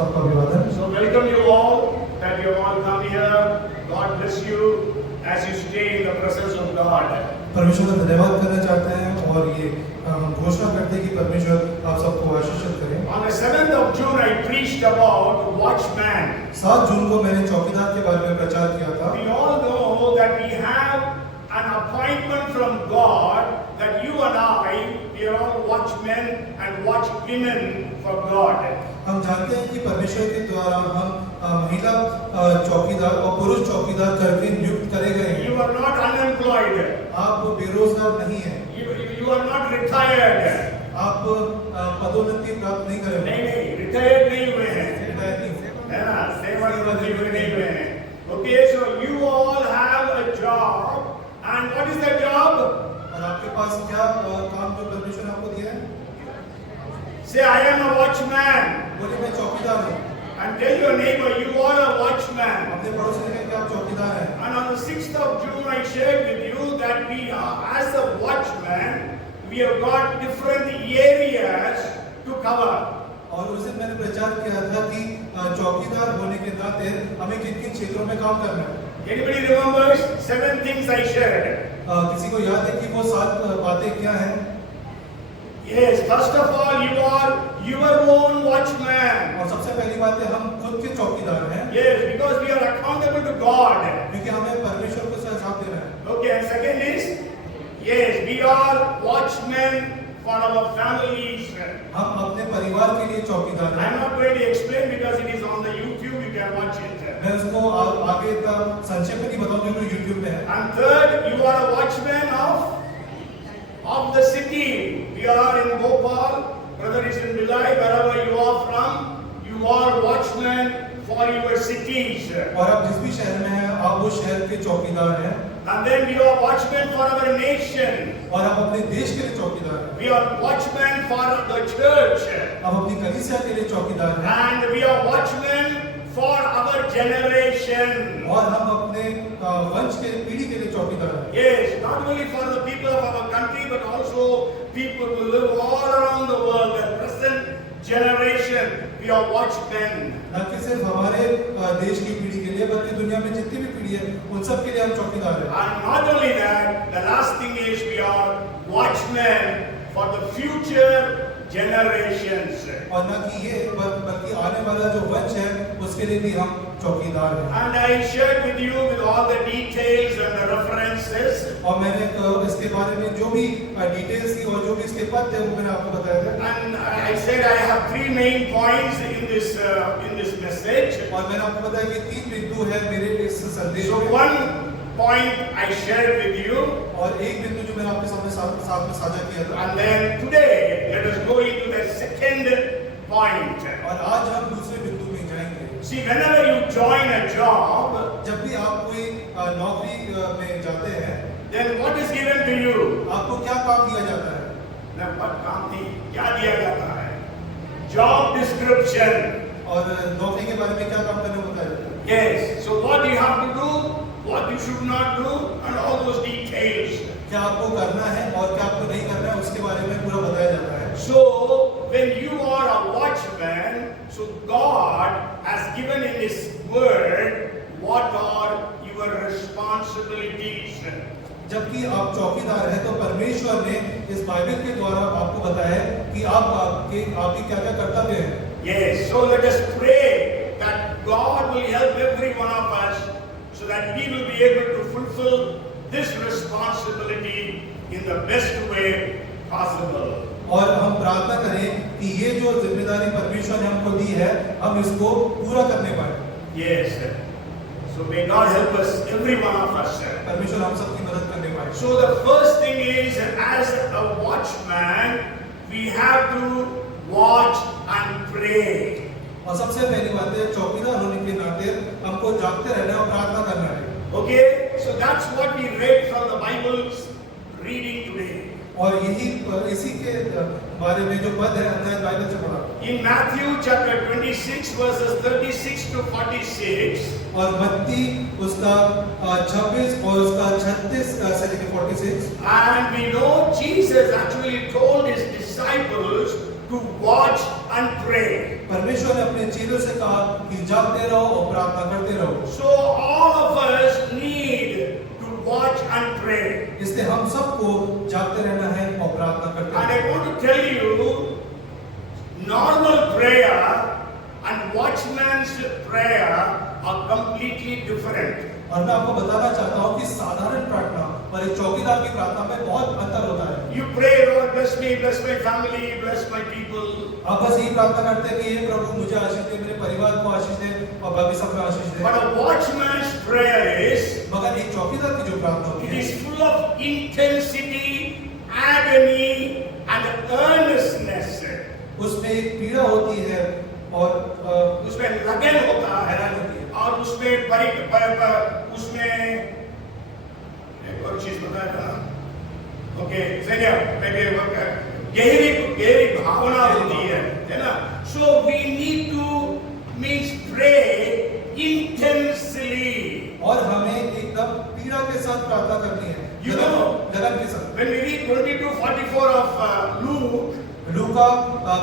सबका अभिवादन। So welcome you all that you have all come here. God bless you as you stay in the presence of God. परमेश्वर का धन्यवाद करना चाहते हैं और ये घोषणा करते हैं कि परमेश्वर आप सबको आशीषित करें। On the 7th of June, I preached about watchman. 7 जून को मैंने चौकीदार के बारे में प्रचार किया था। We all know that we have an appointment from God that you and I, we are all watchmen and watchwomen for God. हम जानते हैं कि परमेश्वर के द्वारा हम महिला चौकीदार और पुरुष चौकीदार करके नियुक्त करे गए हैं। You are not unemployed. आप बेरोजगार नहीं हैं। You are not retired. आप पदोन्नति प्राप्त नहीं करेंगे। नहीं, रिटायर्ड नहीं हुए हैं। रिटायर नहीं हुए। है ना, सेवानिवृत्ति हुए नहीं हुए हैं। Okay, so you all have a job, and what is the job? और आपके पास क्या काम जो परमेश्वर ने आपको दिया है? Say, I am a watchman. बोलिए मैं चौकीदार हूँ। And tell your neighbor, you are a watchman. अपने पड़ोसी ने कहा कि आप चौकीदार हैं। And on the 6th of June, I shared with you that we are, as a watchman, we have got different areas to cover. और उस दिन मैंने प्रचार किया था कि चौकीदार होने के नाते हमें किन-किन क्षेत्रों में काम करना है। Anybody remembers 7 things I shared? किसी को याद है कि वो 7 बातें क्या हैं? Yes, first of all, you are your own watchman. और सबसे पहली बात है हम खुद के चौकीदार हैं। Yes, because we are accountable to God. क्योंकि हमें परमेश्वर को हिसाब देना है। Okay, and second is, yes, we are watchmen for our families. हम अपने परिवार के लिए चौकीदार I हैं। am not going to explain because it is on the YouTube, you can watch it. मैं उसको आगे का संक्षेप में नहीं बताऊंगा जो YouTube पे है। And third, you are a watchman of the city. We are in Bhopal, brother is in Bhilai, wherever you are from, you are watchmen for your cities. और आप जिस भी शहर में हैं आप वो शहर के चौकीदार हैं। And then we are watchmen for our nation. और आप अपने देश के लिए चौकीदार हैं। We are watchmen for the church. आप अपनी कलीसिया के लिए चौकीदार हैं। And we are watchmen for our generation. और हम अपने वंश के पीढ़ी के लिए चौकीदार हैं। Yes, not only for the people of our country, but also people who live all around the world. The present generation, we are watchmen. न कि सिर्फ हमारे देश की पीढ़ी के लिए बल्कि दुनिया में जितनी भी पीढ़ी है उन सब के लिए हम चौकीदार हैं। And not only that, the last thing is we are watchmen for the future generations. और न कि ये बल्कि आने वाला जो वंश है उसके लिए भी हम चौकीदार हैं। And I shared with you with all the details and the references. और मैंने इसके बारे में जो भी डिटेल्स थी और जो भी इसके पद थे वो मैंने आपको बताया था। And I said I have 3 main points in this message. और मैंने आपको बताया कि 3 बिंदु है मेरे इस संदेश So में। one point I shared with you. और एक बिंदु जो मैंने आपके सामने साथ में साझा किया था। And then today, let us go into the second point. और आज हम दूसरे बिंदु में जाएंगे। See, whenever you join a job, जब भी आप कोई नौकरी में जाते हैं, then what is given to you? आपको क्या काम दिया जाता है? ना काम नहीं, क्या दिया जाता है? Job description. और नौकरी के बारे में क्या काम करने को बताया जाता है? Yes. So what you have to do, what you should not do, and all those details. क्या आपको करना है और क्या आपको नहीं करना है उसके बारे में पूरा बताया जाता है। So when you are a watchman, so God has given in His Word what are your responsibilities. जबकि आप चौकीदार हैं तो परमेश्वर ने इस बाइबल के द्वारा आपको बताया है कि आपके क्या-क्या कर्तव्य हैं। Yes. So let us pray that God will help every one of us so that we will be able to fulfill this responsibility in the best way possible. और हम प्रार्थना करें कि ये जो जिम्मेदारी परमेश्वर ने हमको दी है हम इसको पूरा करने पाए। Yes. So may God help us, every one of us. परमेश्वर हम सबकी मदद करने पाए। So the first thing is, as a watchman, we have to watch and pray. और सबसे पहली बात है चौकीदार होने के नाते हमको जागते रहना और प्रार्थना करना है। Okay, so that's what we read from the Bible's reading today. और इसी के बारे में जो पद है हमने बाइबल से पढ़ा। In Matthew chapter 26 verses 36 to 46. और मत्ती उसका 26 और उसका 36 से लेकर 46। And we know Jesus actually told his disciples to watch and pray. परमेश्वर ने अपने चेलों से कहा कि जागते रहो और प्रार्थना करते रहो। So all of us need to watch and pray. इसलिए हम सबको जागते रहना है और प्रार्थना करते And रहना I want to tell you, normal prayer and watchman's prayer are completely different. और मैं आपको बताना चाहता हूँ कि साधारण प्रार्थना और एक चौकीदार की प्रार्थना में बहुत अंतर होता है। You pray, Lord, bless me, bless my family, bless my people. आप बस यही प्रार्थना करते हैं कि हे प्रभु मुझे आशीष दे, मेरे परिवार को आशीष दे और बाकी सबको आशीष दे। But a watchman's prayer is, मगर एक चौकीदार की जो प्रार्थना it होती है, is full of intensity, agony, and earnestness. उसमें एक पीड़ा होती है और उसमें लगन होता है हैरान होती है। और उसमें उसमें एक और चीज बताया था। ओके, गहरी भावना होती है ना? So we need to means pray intensely. और हमें एकदम पीड़ा के साथ प्रार्थना करनी है। You know, लगन के साथ। when we read 22:44 of Luke, लूका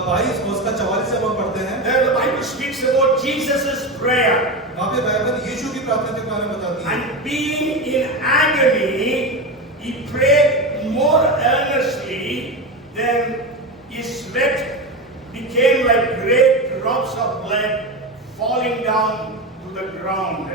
22 उसका 44 से हम पढ़ते हैं। there the Bible speaks about Jesus' prayer. वहाँ पे बाइबल यीशु की प्रार्थना के बारे में बताती है। And being in agony, he prayed more earnestly than his sweat became like great drops of blood falling down to the ground.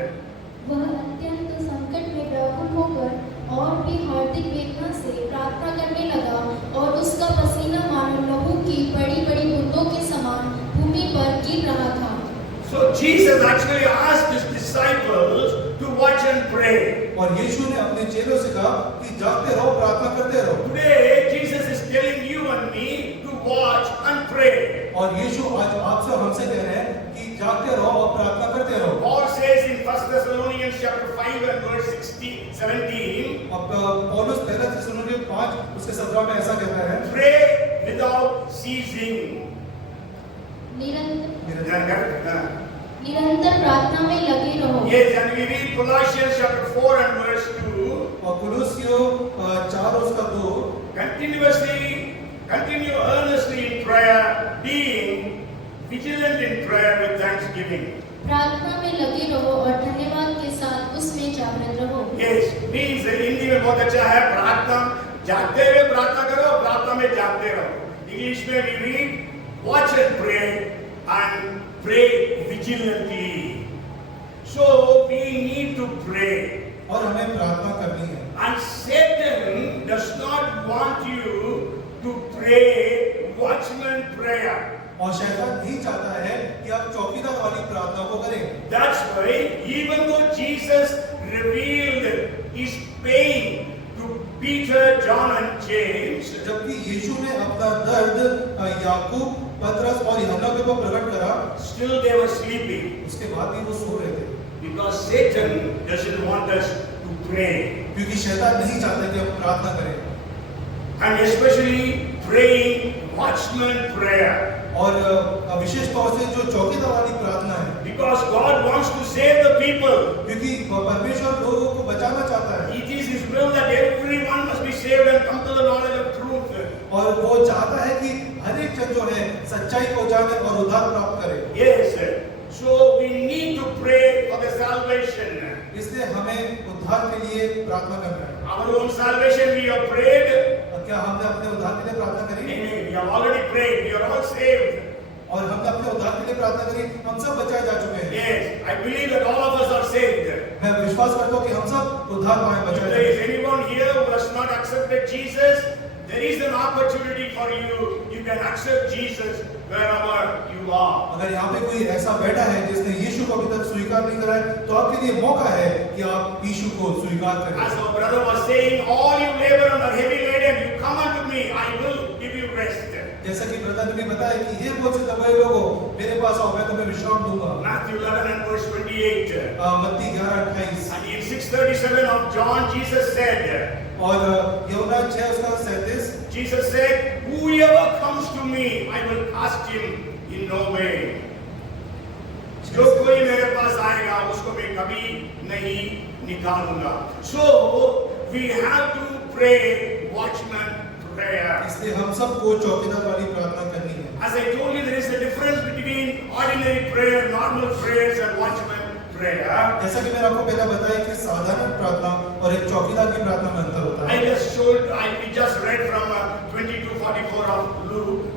वह अत्यंत संकट में व्याकुल होकर और भी हार्दिक वेदना से प्रार्थना करने लगा और उसका पसीना मानो लहू की बड़ी-बड़ी बूंदों के समान भूमि पर गिर रहा था। So Jesus actually asked his disciples to watch and pray. और यीशु ने अपने चेलों से कहा कि जागते रहो, प्रार्थना करते रहो। Today Jesus is telling you and me to watch and pray. और यीशु आज आपसे और हमसे कह रहे हैं कि जागते रहो और प्रार्थना करते रहो। Paul says in 1 Thessalonians chapter 5 and verse 17, अब पौलुस पहला थिस्सलुनीके 5 उसके 17 में ऐसा कहता है, pray without ceasing. निरंतर प्रार्थना में लगे रहो। Yes, and we read Colossians chapter 4 and verse 2. और कुलुस्सियों 4 उसका 2, Continue earnestly in prayer, being vigilant in prayer with thanksgiving. प्रार्थना में लगे रहो और धन्यवाद के साथ उसमें जागृत रहो। Yes, means हिंदी में बहुत अच्छा है, प्रार्थना जागते हुए प्रार्थना करो, प्रार्थना में जागते रहो। इंग्लिश में we read watch and pray vigilantly. So we need to pray. और हमें प्रार्थना करनी है। And Satan does not want you to pray watchman prayer. और शैतान नहीं चाहता है कि आप चौकीदार वाली प्रार्थना को करें। That's why even though Jesus revealed his pain to Peter, John and James, जबकि यीशु ने अपना दर्द याकूब, पतरस और यूहन्ना को प्रकट करा, still they were sleeping. उसके बाद भी वो सो रहे थे। Because Satan doesn't want us to pray. क्योंकि शैतान नहीं चाहता कि हम प्रार्थना करें। And especially praying watchman prayer. और विशेष तौर से जो चौकीदार वाली प्रार्थना है, Because God wants to save the people. क्योंकि परमेश्वर लोगों को बचाना चाहता है It is His will that everyone must be saved and come to the knowledge of truth. और वो चाहता है कि हर एक जन जो है सच्चाई को जाने और उद्धार प्राप्त करे। Yes. So we need to pray for the salvation. इसलिए हमें उद्धार के लिए प्रार्थना करना है। Our own salvation we have prayed. और क्या हमने अपने उद्धार के लिए प्रार्थना करी? Amen. We have already prayed. We are all saved. और हमने अपने उद्धार के लिए प्रार्थना करी, हम सब बचाए जा चुके हैं। Yes. I believe that all of us are saved. मैं विश्वास करता हूँ कि हम सब उद्धार पाए, If बचाए there जाए। is anyone here who has not accepted Jesus, there is an opportunity for you. You can accept Jesus wherever you are. अगर यहाँ पे कोई ऐसा बैठा है जिसने यीशु को अभी तक स्वीकार नहीं करा है, तो आपके लिए मौका है कि आप यीशु को स्वीकार करें। As our brother was saying, all you labor and are heavy laden, you come unto me, I will give you rest. जैसा कि ब्रदर ने भी बताया कि ये बोझ से दबाए लोगों मेरे पास आओ, मैं तुम्हें विश्राम दूंगा। Matthew 11 and verse 28. मत्ती 11:28 And in 6:37 of John, Jesus said, और यूहन्ना 6 उसका 37 Jesus said, whoever comes to me, I will cast him in no way. जो कोई मेरे पास आएगा उसको मैं कभी नहीं निकालूंगा. So we have to pray watchman prayer. इसलिए हम सबको चौकीदार वाली प्रार्थना करनी है। As I told you, there is a difference between ordinary prayer, normal prayers, and watchman prayer. जैसा कि मैंने आपको पहले बताया कि साधारण प्रार्थना और एक चौकीदार की प्रार्थना में अंतर होता है। We just read from 22:44 of Luke.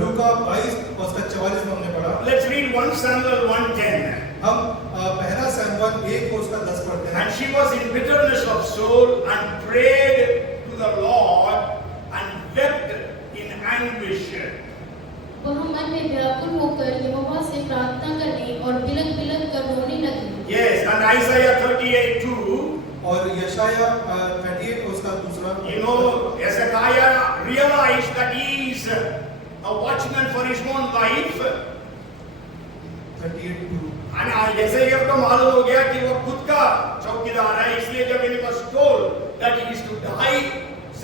लूका 22 और उसका 44 में हमने पढ़ा। Let's read 1 Samuel 1:10. हम पहला सैमुएल 1 और उसका 10 पढ़ते हैं। And she was in bitterness of soul and prayed to the Lord and wept in anguish. वह मन में व्याकुल होकर यहोवा से प्रार्थना करने और बिलख बिलख कर रोने लगी। Yes, and Isaiah 38:2. और यशाया 38 और उसका दूसरा। You know, Hezekiah realized that he is a watchman for his own life. 38:2 And जैसे ही आपको मालूम हो गया कि वो खुद का चौकीदार है, इसलिए जब he was told that he is to die,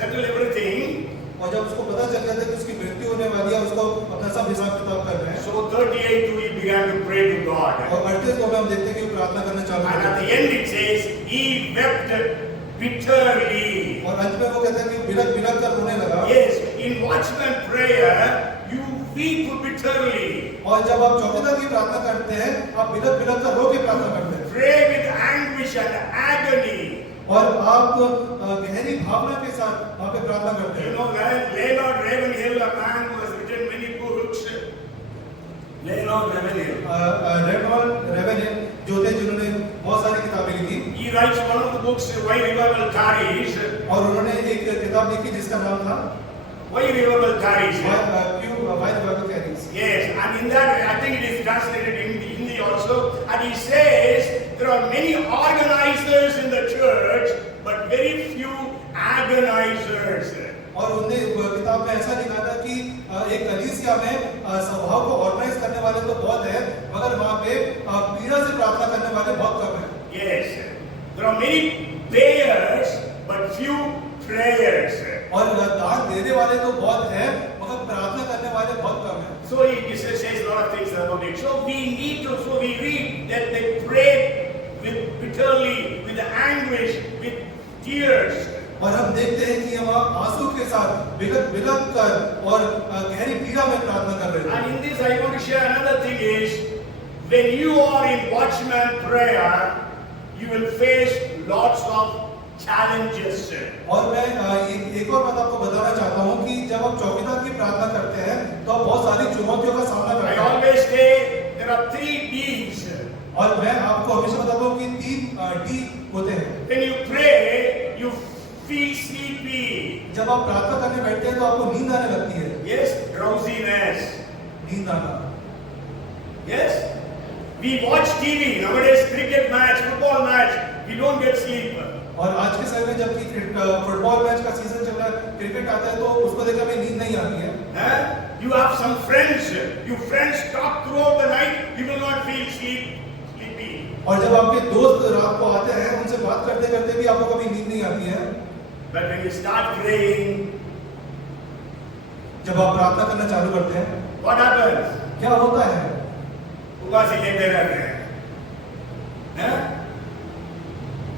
settle everything. और जब उसको पता चल गया था कि उसकी मृत्यु होने वाली है, उसको अपना सब हिसाब किताब कर रहे हैं। So 38:2 he began to pray to God. और 38 को हम देखते हैं कि वो प्रार्थना करना चालू And at करते the end it says he wept bitterly. हैं। और अंत में वो कहता है कि बिलख बिलख कर रोने लगा। Yes, in watchman prayer you weep bitterly. और जब आप चौकीदार की प्रार्थना करते हैं, आप बिलख बिलख कर रो के प्रार्थना करते हैं। Pray with anguish and agony. और आप गहरी भावना के साथ वहाँ पे प्रार्थना करते You हैं। know, Leonard Ravenhill, a man who has written many books. Leonard Ravenhill. Reynold Ravenhill जो थे जिन्होंने बहुत सारी किताबें लिखी, He writes one of the books, Why Revival Tarries. और उन्होंने एक किताब लिखी जिसका नाम था Why Revival Tarries. क्यों why the Bible carries. Yes, and in that, I think it is translated in Hindi also. And he says there are many organizers in the church, but very few agonizers. और उन्होंने किताब में ऐसा लिखा था कि एक कलीसिया में सभाओं को ऑर्गेनाइज करने वाले तो बहुत है, मगर वहाँ पे पीड़ा से प्रार्थना करने वाले बहुत कम हैं। Yes, there are many payers, but few prayers. और दान देने वाले तो बहुत हैं, मगर प्रार्थना करने वाले बहुत कम हैं। So he says a lot of things about it. So we read that they prayed with bitterly, with anguish, with tears. और हम देखते हैं कि वहाँ आंसू के साथ बिलख बिलख कर और गहरी पीड़ा में प्रार्थना कर रहे थे। And in this I want to share another thing is, when you are in watchman prayer, you will face lots of challenges. और मैं एक और बात आपको बताना चाहता हूँ कि जब आप चौकीदार की प्रार्थना करते हैं तो आप बहुत सारी चुनौतियों का सामना I करते हैं। always say there are 3 D's. और मैं आपको हमेशा बताता हूँ कि 3 डी होते हैं। When you pray, you feel sleepy. जब आप प्रार्थना करने बैठते हैं तो आपको नींद आने लगती है। Yes, drowsiness. नींद आना। Yes, we watch TV nowadays, cricket match, football match. We don't get sleep. और आज के समय में जबकि फुटबॉल मैच का सीजन चल रहा है, क्रिकेट आता है तो उसको देखकर हमें नींद नहीं आती है। You have some friends. You friends talk throughout the night. You will not feel sleepy. और जब आपके दोस्त रात को आते हैं, उनसे बात करते करते भी आपको कभी नींद नहीं आती है। But when you start praying, जब आप प्रार्थना करना चालू करते हैं, what happens? क्या होता है? उबासी लेते रहते हैं।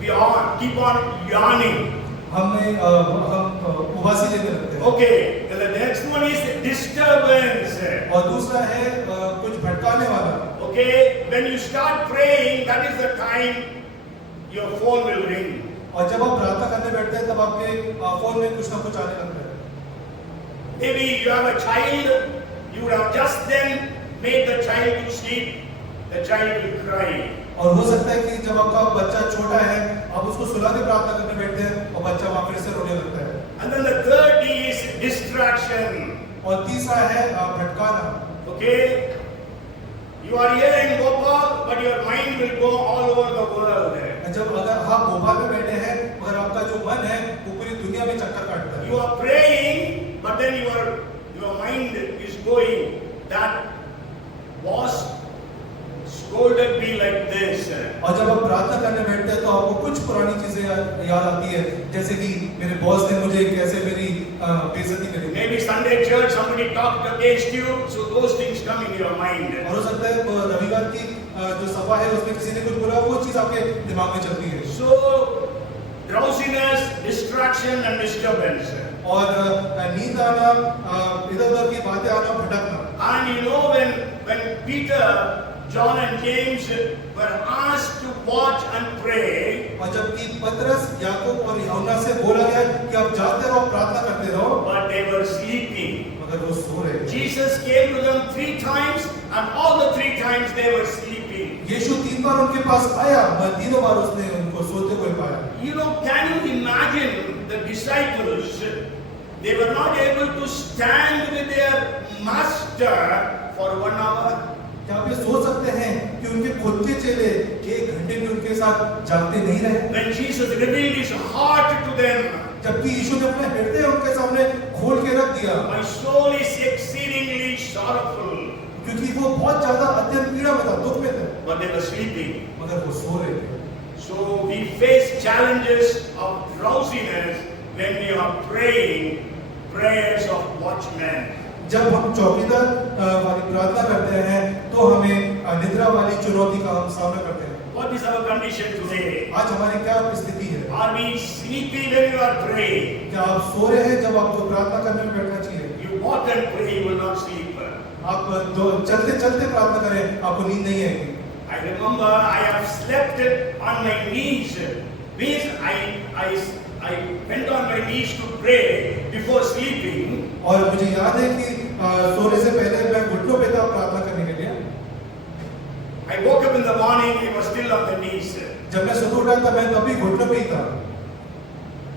We all keep on yawning. हम उबासी लेने लगते हैं। Okay, the next one is disturbance. और दूसरा है कुछ भटकाने वाला। Okay, when you start praying, that is the time your phone will ring. और जब आप प्रार्थना करने बैठते हैं तब आपके फोन में कुछ ना कुछ आने लगता है। Maybe you have a child, you would have just then made the child to sleep, the child will cry. और हो सकता है कि जब आपका बच्चा छोटा है, आप उसको सुला के प्रार्थना करने बैठते हैं और बच्चा वहाँ फिर से रोने लगता है। And then the third D is distraction. और तीसरा है भटकाना। Okay, you are here in Bhopal, but your mind will go all over the world. जब अगर आप भोपाल में बैठे हैं, मगर आपका जो मन है वो पूरी दुनिया में चक्कर काटता है। You are praying, but then your mind is going. That boss scolded me like this. और जब आप प्रार्थना करने बैठते हैं तो आपको कुछ पुरानी चीजें याद आती है, जैसे कि मेरे बॉस ने मुझे कैसे मेरी बेइज्जती करी। Maybe Sunday church somebody talked against you, so those things come in your mind. और हो सकता है रविवार की जो सभा है उसमें किसी ने कुछ बोला, वो चीज आपके दिमाग में चलती है। So drowsiness, distraction and disturbance. और नींद आना, इधर-उधर की बातें आना, भटकना। And you know, when Peter, John and James were asked to watch and pray, और जबकि पतरस, याकूब और यूहन्ना से बोला गया कि आप जाते रहो, प्रार्थना करते रहो, but they were sleeping. मगर वो सो रहे थे। Jesus came to them 3 times, and all the 3 times they were sleeping. यीशु 3 बार उनके पास आया, मगर तीनों बार उसने उनको सोते हुए पाया। You know, can you imagine the disciples? They were not able to stand with their master for 1 hour. क्या आप ये सोच सकते हैं कि उनके खुद के चेले 1 घंटे भी उनके साथ जागते नहीं रहे? When Jesus revealed his heart to them, जबकि यीशु ने अपना हृदय उनके सामने खोल के रख दिया, my soul is exceedingly sorrowful. क्योंकि वो बहुत ज्यादा अत्यंत पीड़ा में था, दुख में था, But they were sleeping. मगर वो सो रहे थे। So we face challenges of drowsiness when we are praying prayers of watchmen. जब हम चौकीदार वाली प्रार्थना करते हैं तो हमें निद्रा वाली चुनौती का हम सामना करते हैं। What is our condition today? आज हमारी क्या स्थिति है? Are we sleepy when you are praying? क्या आप सो रहे हैं जब आपको प्रार्थना करने में बैठना चाहिए? You walk and pray, you will not sleep. आप चलते चलते प्रार्थना करें, आपको नींद नहीं आएगी। I remember I have slept on my knees. Means I went on my knees to pray before sleeping. और मुझे याद है कि सोने से पहले मैं घुटनों पे था प्रार्थना करने के लिए। I woke up in the morning, I was still on the knees. जब मैं सुबह उठा था मैं तभी घुटनों पे ही था।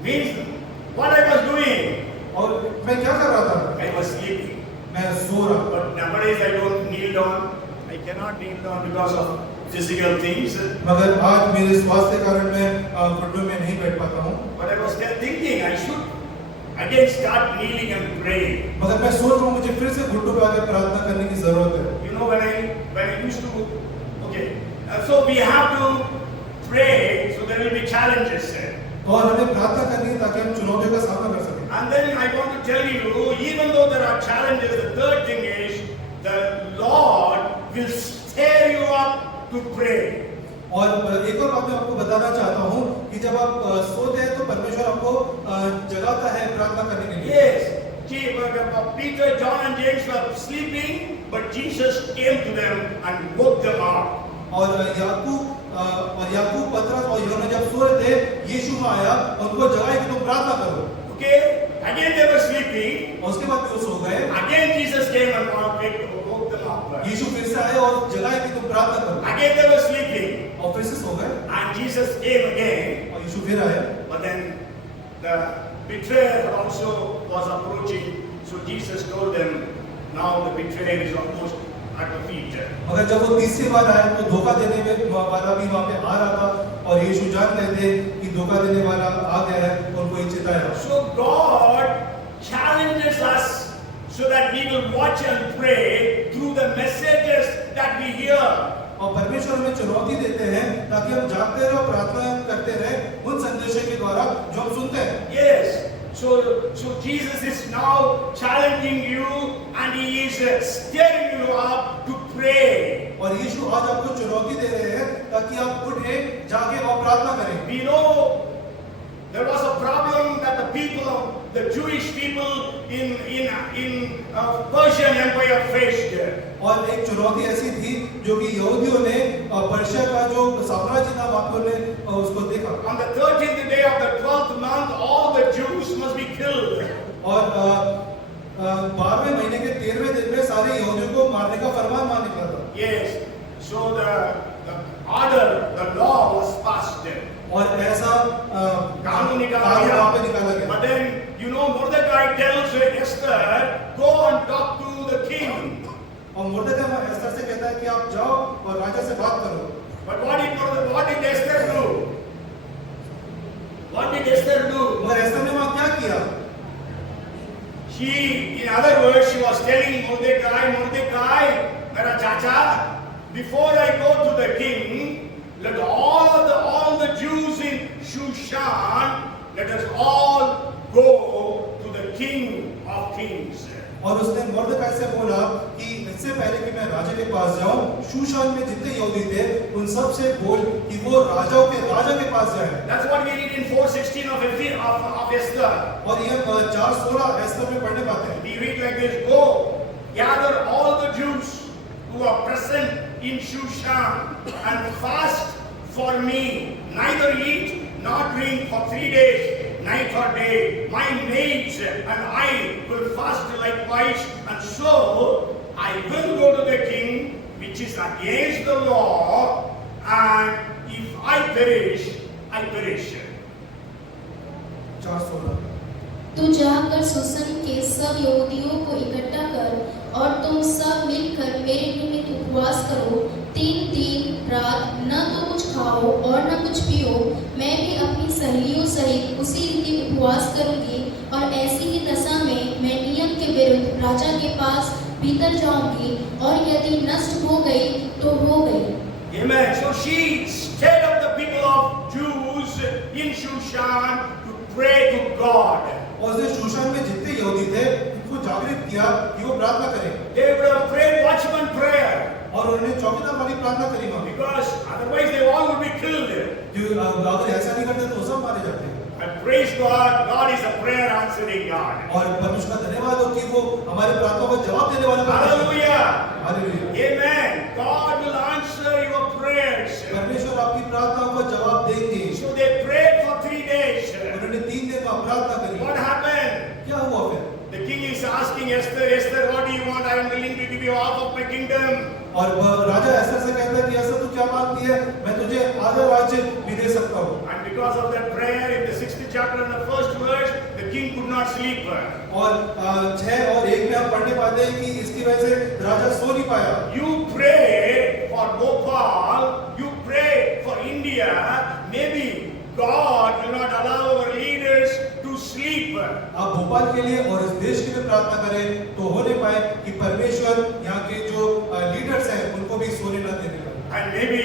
Means what I was doing? और मैं क्या कर रहा था? I was sleeping. मैं सो रहा था। But nowadays I don't kneel down. I cannot kneel down because of physical things. मगर आज मेरे स्वास्थ्य के कारण मैं घुटनों में नहीं बैठ पाता हूँ। But I was still thinking I should again start kneeling and praying. मगर मैं सोच रहा हूँ मुझे फिर से घुटनों पे आकर प्रार्थना करने की जरूरत है। You know when I used to, okay, so we have to pray, so there will be challenges. और हमें प्रार्थना करनी है ताकि हम चुनौतियों का सामना कर सकें। And then I want to tell you, even though there are challenges, the third thing is the Lord will stir you up to pray. और एक और बात मैं आपको बताना चाहता हूँ कि जब आप सोते हैं तो परमेश्वर आपको जगाता है प्रार्थना करने के लिए। Yes, Peter, John and James were sleeping, but Jesus came to them and woke them up. और याकूब, पतरस और यूहन्ना जब सो रहे थे, यीशु आया और उनको जगाया कि तुम प्रार्थना करो। Okay, again they were sleeping. और उसके बाद भी वो सो गए। Again Jesus came and woke them up. यीशु फिर से आए और जगाया कि तुम प्रार्थना करो। Again they were sleeping. और फिर से सो गए। And Jesus came again. और यीशु फिर आया। But then the betrayer also was approaching. So Jesus told them, now the betrayer is almost at the feet. मगर जब वो तीसरी बार आया तो धोखा देने में वाला भी वहाँ पे आ रहा था और यीशु जान रहे थे कि धोखा देने वाला आ गया है, उनको ये चिताया। So God challenges us so that we will watch and pray through the messages that we hear. और परमेश्वर हमें चुनौती देते हैं ताकि हम जागते रहे और प्रार्थना करते रहे उन संदेशों के द्वारा जो हम सुनते हैं। Yes. So Jesus is now challenging you and he is stirring you up to pray. और यीशु आज आपको चुनौती दे रहे हैं ताकि आप उठे, जागे और प्रार्थना करें। We know there was a problem that the people, the Jewish people in Persian Empire faced. और एक चुनौती ऐसी थी जो कि यहूदियों ने पर्शिया का जो साम्राज्य था वहाँ पे उन्हें उसको देखा। On the 13th day of the 12th month, all the Jews must be killed. और 12वें महीने के 13वें दिन में सारे यहूदियों को मारने का फरमान वहाँ निकला था। Yes. So the order, the law was passed. और ऐसा कानून निकाला वहाँ पे निकाला गया। गया। But then you know Mordecai tells Esther, go and talk to the king. और मुर्दकै एस्तर से कहता है कि आप जाओ और राजा से बात करो। But what did Esther do? What did Esther do? मगर एस्तर ने वहाँ क्या किया? She, in other words, she was telling Mordecai, मेरा चाचा, before I go to the king, let all the Jews in Shushan, let us all go to the King of Kings. और उसने मुर्दकै से बोला कि इससे पहले कि मैं राजा के पास जाऊं, शूशान में जितने यहूदी थे उन सब से बोल कि वो राजाओं के राजा के पास जाए। That's what we read in 4:16 of of Esther. और ये 4:16 एस्तर में पढ़ने पाते हैं। We read like this: Go, gather all the Jews who are present in Shushan and fast for me. Neither eat nor drink for 3 days, night or day. My maids and I will fast likewise, and so I will go to the king, which is against the law, and if I perish, I perish. 4:16 तू जाकर सुसन के सब यहूदियों को इकट्ठा कर और तुम सब मिलकर मेरे निमित्त उपवास करो। 3 दिन रात न तो कुछ खाओ और न कुछ पियो। मैं भी अपनी सहेलियों सहित उसी रीति उपवास करूंगी और ऐसी ही दशा में मैं नियम के विरुद्ध राजा के पास भीतर जाऊंगी, और यदि नष्ट हो गई तो हो गई। Amen. So she stirred up the people of Jews in Shushan to pray to God. और उसने शूशान में जितने यहूदी थे उनको जागृत किया कि वो प्रार्थना करें, They would have prayed watchman prayer, और उन्होंने चौकीदार वाली प्रार्थना करी वहां। because otherwise they all would be killed. अगर ऐसा नहीं करते तो सब मारे जाते हैं। And praise God, God is a prayer answering God. और परमेश्वर का धन्यवाद हो कि वो हमारे प्रार्थनाओं को जवाब देने वाला परमेश्वर है। Hallelujah. Hallelujah. Amen. God will answer your prayers. परमेश्वर आपकी प्रार्थनाओं को जवाब देंगे। So they prayed for 3 days. उन्होंने 3 दिन का प्रार्थना करी। What happened? क्या हुआ फिर? The king is asking Esther, Esther, what do you want? I am willing to give you half of my kingdom. और राजा एस्तर से कहता है कि एस्तर तू क्या मांगती है, मैं तुझे आधा राज्य भी दे सकता हूँ। And because of that prayer in the 6th chapter and the 1st verse, the king could not sleep. और 6 और 1 में आप पढ़ने पाते हैं कि इसकी वजह से राजा सो नहीं पाया। You pray for Bhopal, you pray for India, maybe God will not allow our leaders to sleep. आप भोपाल के लिए और इस देश के लिए प्रार्थना करें तो हो नहीं पाए कि परमेश्वर यहाँ के जो लीडर्स हैं उनको भी सोने न देने पाए। And maybe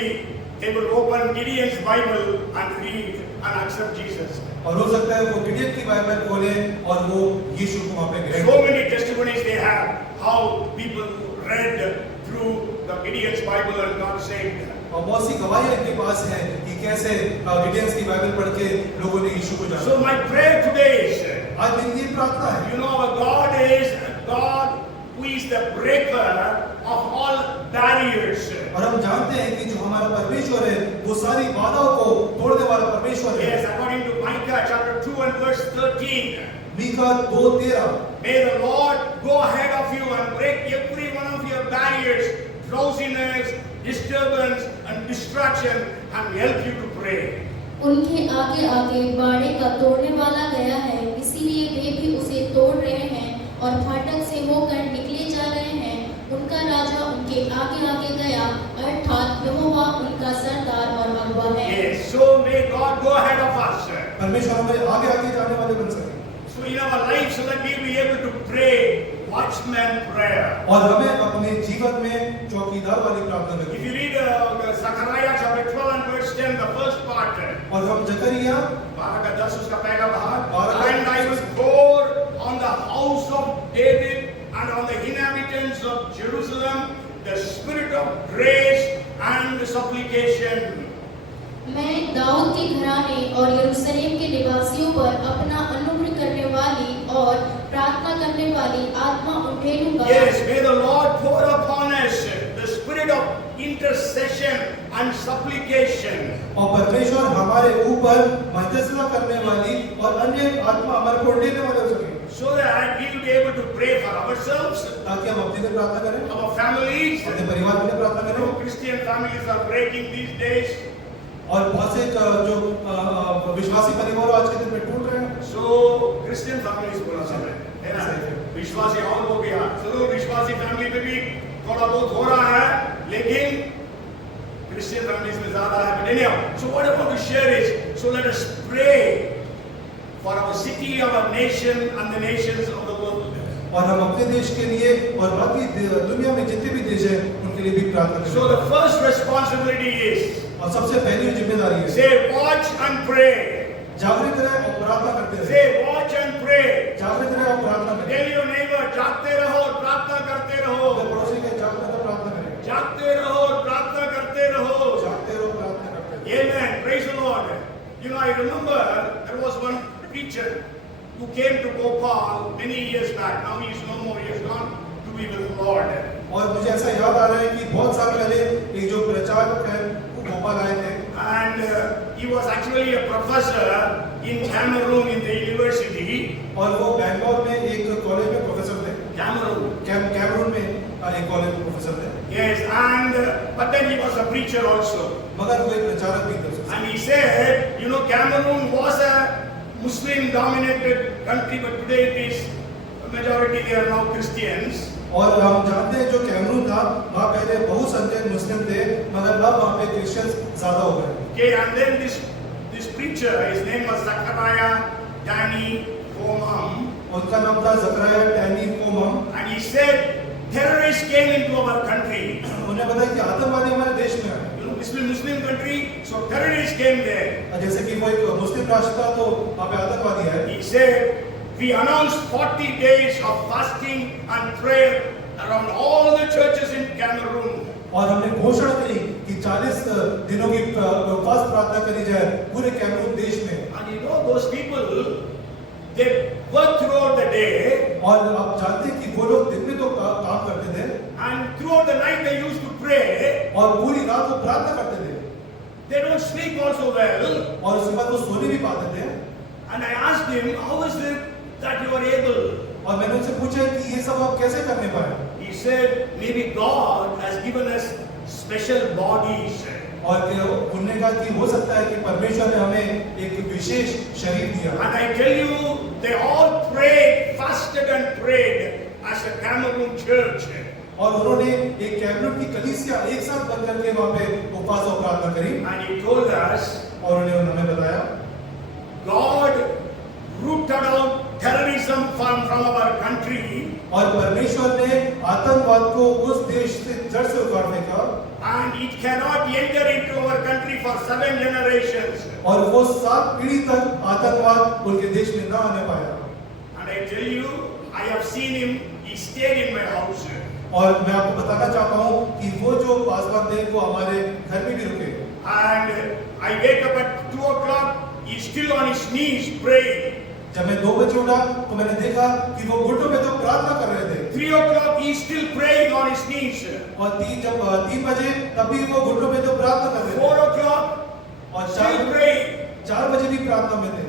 they will open Gideon's Bible and read and accept Jesus. और हो सकता है वो गिडियन की बाइबल खोलें और वो यीशु को वहाँ पे ग्रहण So करें। many testimonies they have, how people read through the Gideon's Bible and got saved. और बहुत सी गवाहियाँ इनके पास हैं कि कैसे गिडियंस की बाइबल पढ़ के लोगों ने यीशु को जाना। So my prayer today is, आज मेरी ये प्रार्थना है, you know, our God is a God who is the breaker of all barriers. और हम जानते हैं कि जो हमारा परमेश्वर है वो सारी बाधाओं को तोड़ने वाला परमेश्वर है। Yes, according to Micah chapter 2 and verse 13. Mika 2:13 May the Lord go ahead of you and break every one of your barriers, drowsiness, disturbance and distraction, and help you to pray. उनके आगे आगे बाड़े का तोड़ने वाला गया है, इसीलिए वे भी उसे तोड़ रहे हैं और फाटक से होकर निकले जा रहे हैं। उनका राजा उनके आगे आगे गया, अर्थात यहोवा उनका सरदार और अगुवा है। Yes, so may God go ahead of us. परमेश्वर हमारे आगे आगे जाने वाले बन सके। So in our lives, so that we be able to pray watchman prayer. और हमें अपने जीवन में चौकीदार वाली प्रार्थना If करनी you read Zechariah chapter 12 and verse 10, the first part, और हम जकरिया 12 उसका पहला भाग, 12 and I will pour on the house of David and on the inhabitants of Jerusalem the spirit of grace and supplication. मैं दाऊद के घराने और यरूशलेम के निवासियों पर अपना अनुग्रह करने वाली और प्रार्थना करने वाली आत्मा उंडेलूंगा। Yes, may the Lord pour upon us the spirit of intercession and supplication. और परमेश्वर हमारे ऊपर मध्यस्थता करने वाली और अन्य आत्मा हमारे को उंडेलने वाले हो सके, So that we will be able to pray for ourselves, ताकि हम अपने लिए प्रार्थना करें, our families. अपने परिवार के लिए प्रार्थना You know, करें। Christian families are breaking these days. और बहुत से जो विश्वासी परिवार आज के दिन में टूट रहे हैं। So Christian families बोला सब है ना, विश्वासी और हो गया। चलो विश्वासी फैमिली में भी थोड़ा बहुत हो रहा है, लेकिन Christian families में ज़्यादा है। But anyhow, so what I want to share is, so let us pray for our city, our nation, and the nations of the world. और हम अपने देश के लिए और बाकी दुनिया में जितने भी देश हैं उनके लिए भी प्रार्थना करें। So the first responsibility is, और सबसे पहली जिम्मेदारी है say watch and pray. जागृत रहे और प्रार्थना करते रहे। Say watch and pray. जागृत रहे और प्रार्थना करें। Tell your neighbor, जागते रहो और प्रार्थना करते रहो। अपने पड़ोसी के जागृत रहे प्रार्थना करें। जागते रहो और प्रार्थना करते रहो। जागते रहो प्रार्थना करते रहो। Amen. Praise the Lord. You know, I remember there was one preacher preacher who came to Bhopal many years back. Now he is no more. He has gone to be with the Lord. और मुझे ऐसा याद आ रहा है कि बहुत साल पहले एक जो प्रचारक है वो भोपाल आए थे And he was actually a professor in Cameroon in the university. और वो बैंगलोर में एक कॉलेज में प्रोफेसर थे कैमरून में एक कॉलेज में प्रोफेसर थे Yes, and but then he was a preacher also. मगर वो एक प्रचारक भी थे And he said, you know, Cameroon was a Muslim-dominated country, but today it is majority they are now Christians. और हम जानते हैं जो कैमरून था वहाँ पहले बहुत संख्यक मुस्लिम थे मगर अब वहाँ पे क्रिश्चियंस ज्यादा हो गए Okay, and then this preacher, his name was Zachariah Danny Fomam, उनका नाम था जकरिया Taini कोमम and he said terrorists came into our country. उन्हें बताया कि आतंकवादी हमारे देश में आए You know, Muslim country, so terrorists came there. और जैसे कि वो एक मुस्लिम राष्ट्र था तो वहाँ पे आतंकवादी है He said, we announced 40 days of fasting and prayer around all the churches in Cameroon. और हमने घोषणा करी कि 40 दिनों की उपवास प्रार्थना करी जाए पूरे कैमरून देश में And you know, those people, they work throughout the day, और आप जानते हैं कि वो लोग दिन में तो काम करते थे and throughout the night they used to pray. और पूरी रात वो प्रार्थना करते थे They don't sleep also well. और उसके बाद वो सोने भी पाते थे And I asked him, how is it that you are able? और मैंने उनसे पूछा कि ये सब आप कैसे करने पाए He said, maybe God has given us special bodies. और उन्होंने कहा कि हो सकता है कि परमेश्वर ने हमें एक विशेष शरीर दिया And I tell you, they all prayed, fasted and prayed as a Cameroon church. और उन्होंने एक कैमरून की कलीसिया एक साथ बन करके वहाँ पे उपवास और प्रार्थना करी And he told us, और उन्होंने हमें बताया God rooted out terrorism from our country, और परमेश्वर ने आतंकवाद को उस देश से जड़ से उखाड़ फेंका and it cannot enter into our country for 7 generations. और वो 7 पीढ़ी तक आतंकवाद उनके देश में न आने पाया And I tell you, I have seen him, he stayed in my house. और मैं आपको बताना चाहता हूँ कि वो जो पासवान थे वो हमारे घर में भी रुके And I wake up at 2 o'clock, he's still on his knees praying. जब मैं 2 बजे उठा तो मैंने देखा कि वो घुटनों में तो प्रार्थना कर रहे थे 3 o'clock, he's still praying on his knees. और जब 3 बजे तब भी वो घुटनों में तो प्रार्थना कर रहे 4 थे o'clock, और still praying. 4 बजे भी प्रार्थना में थे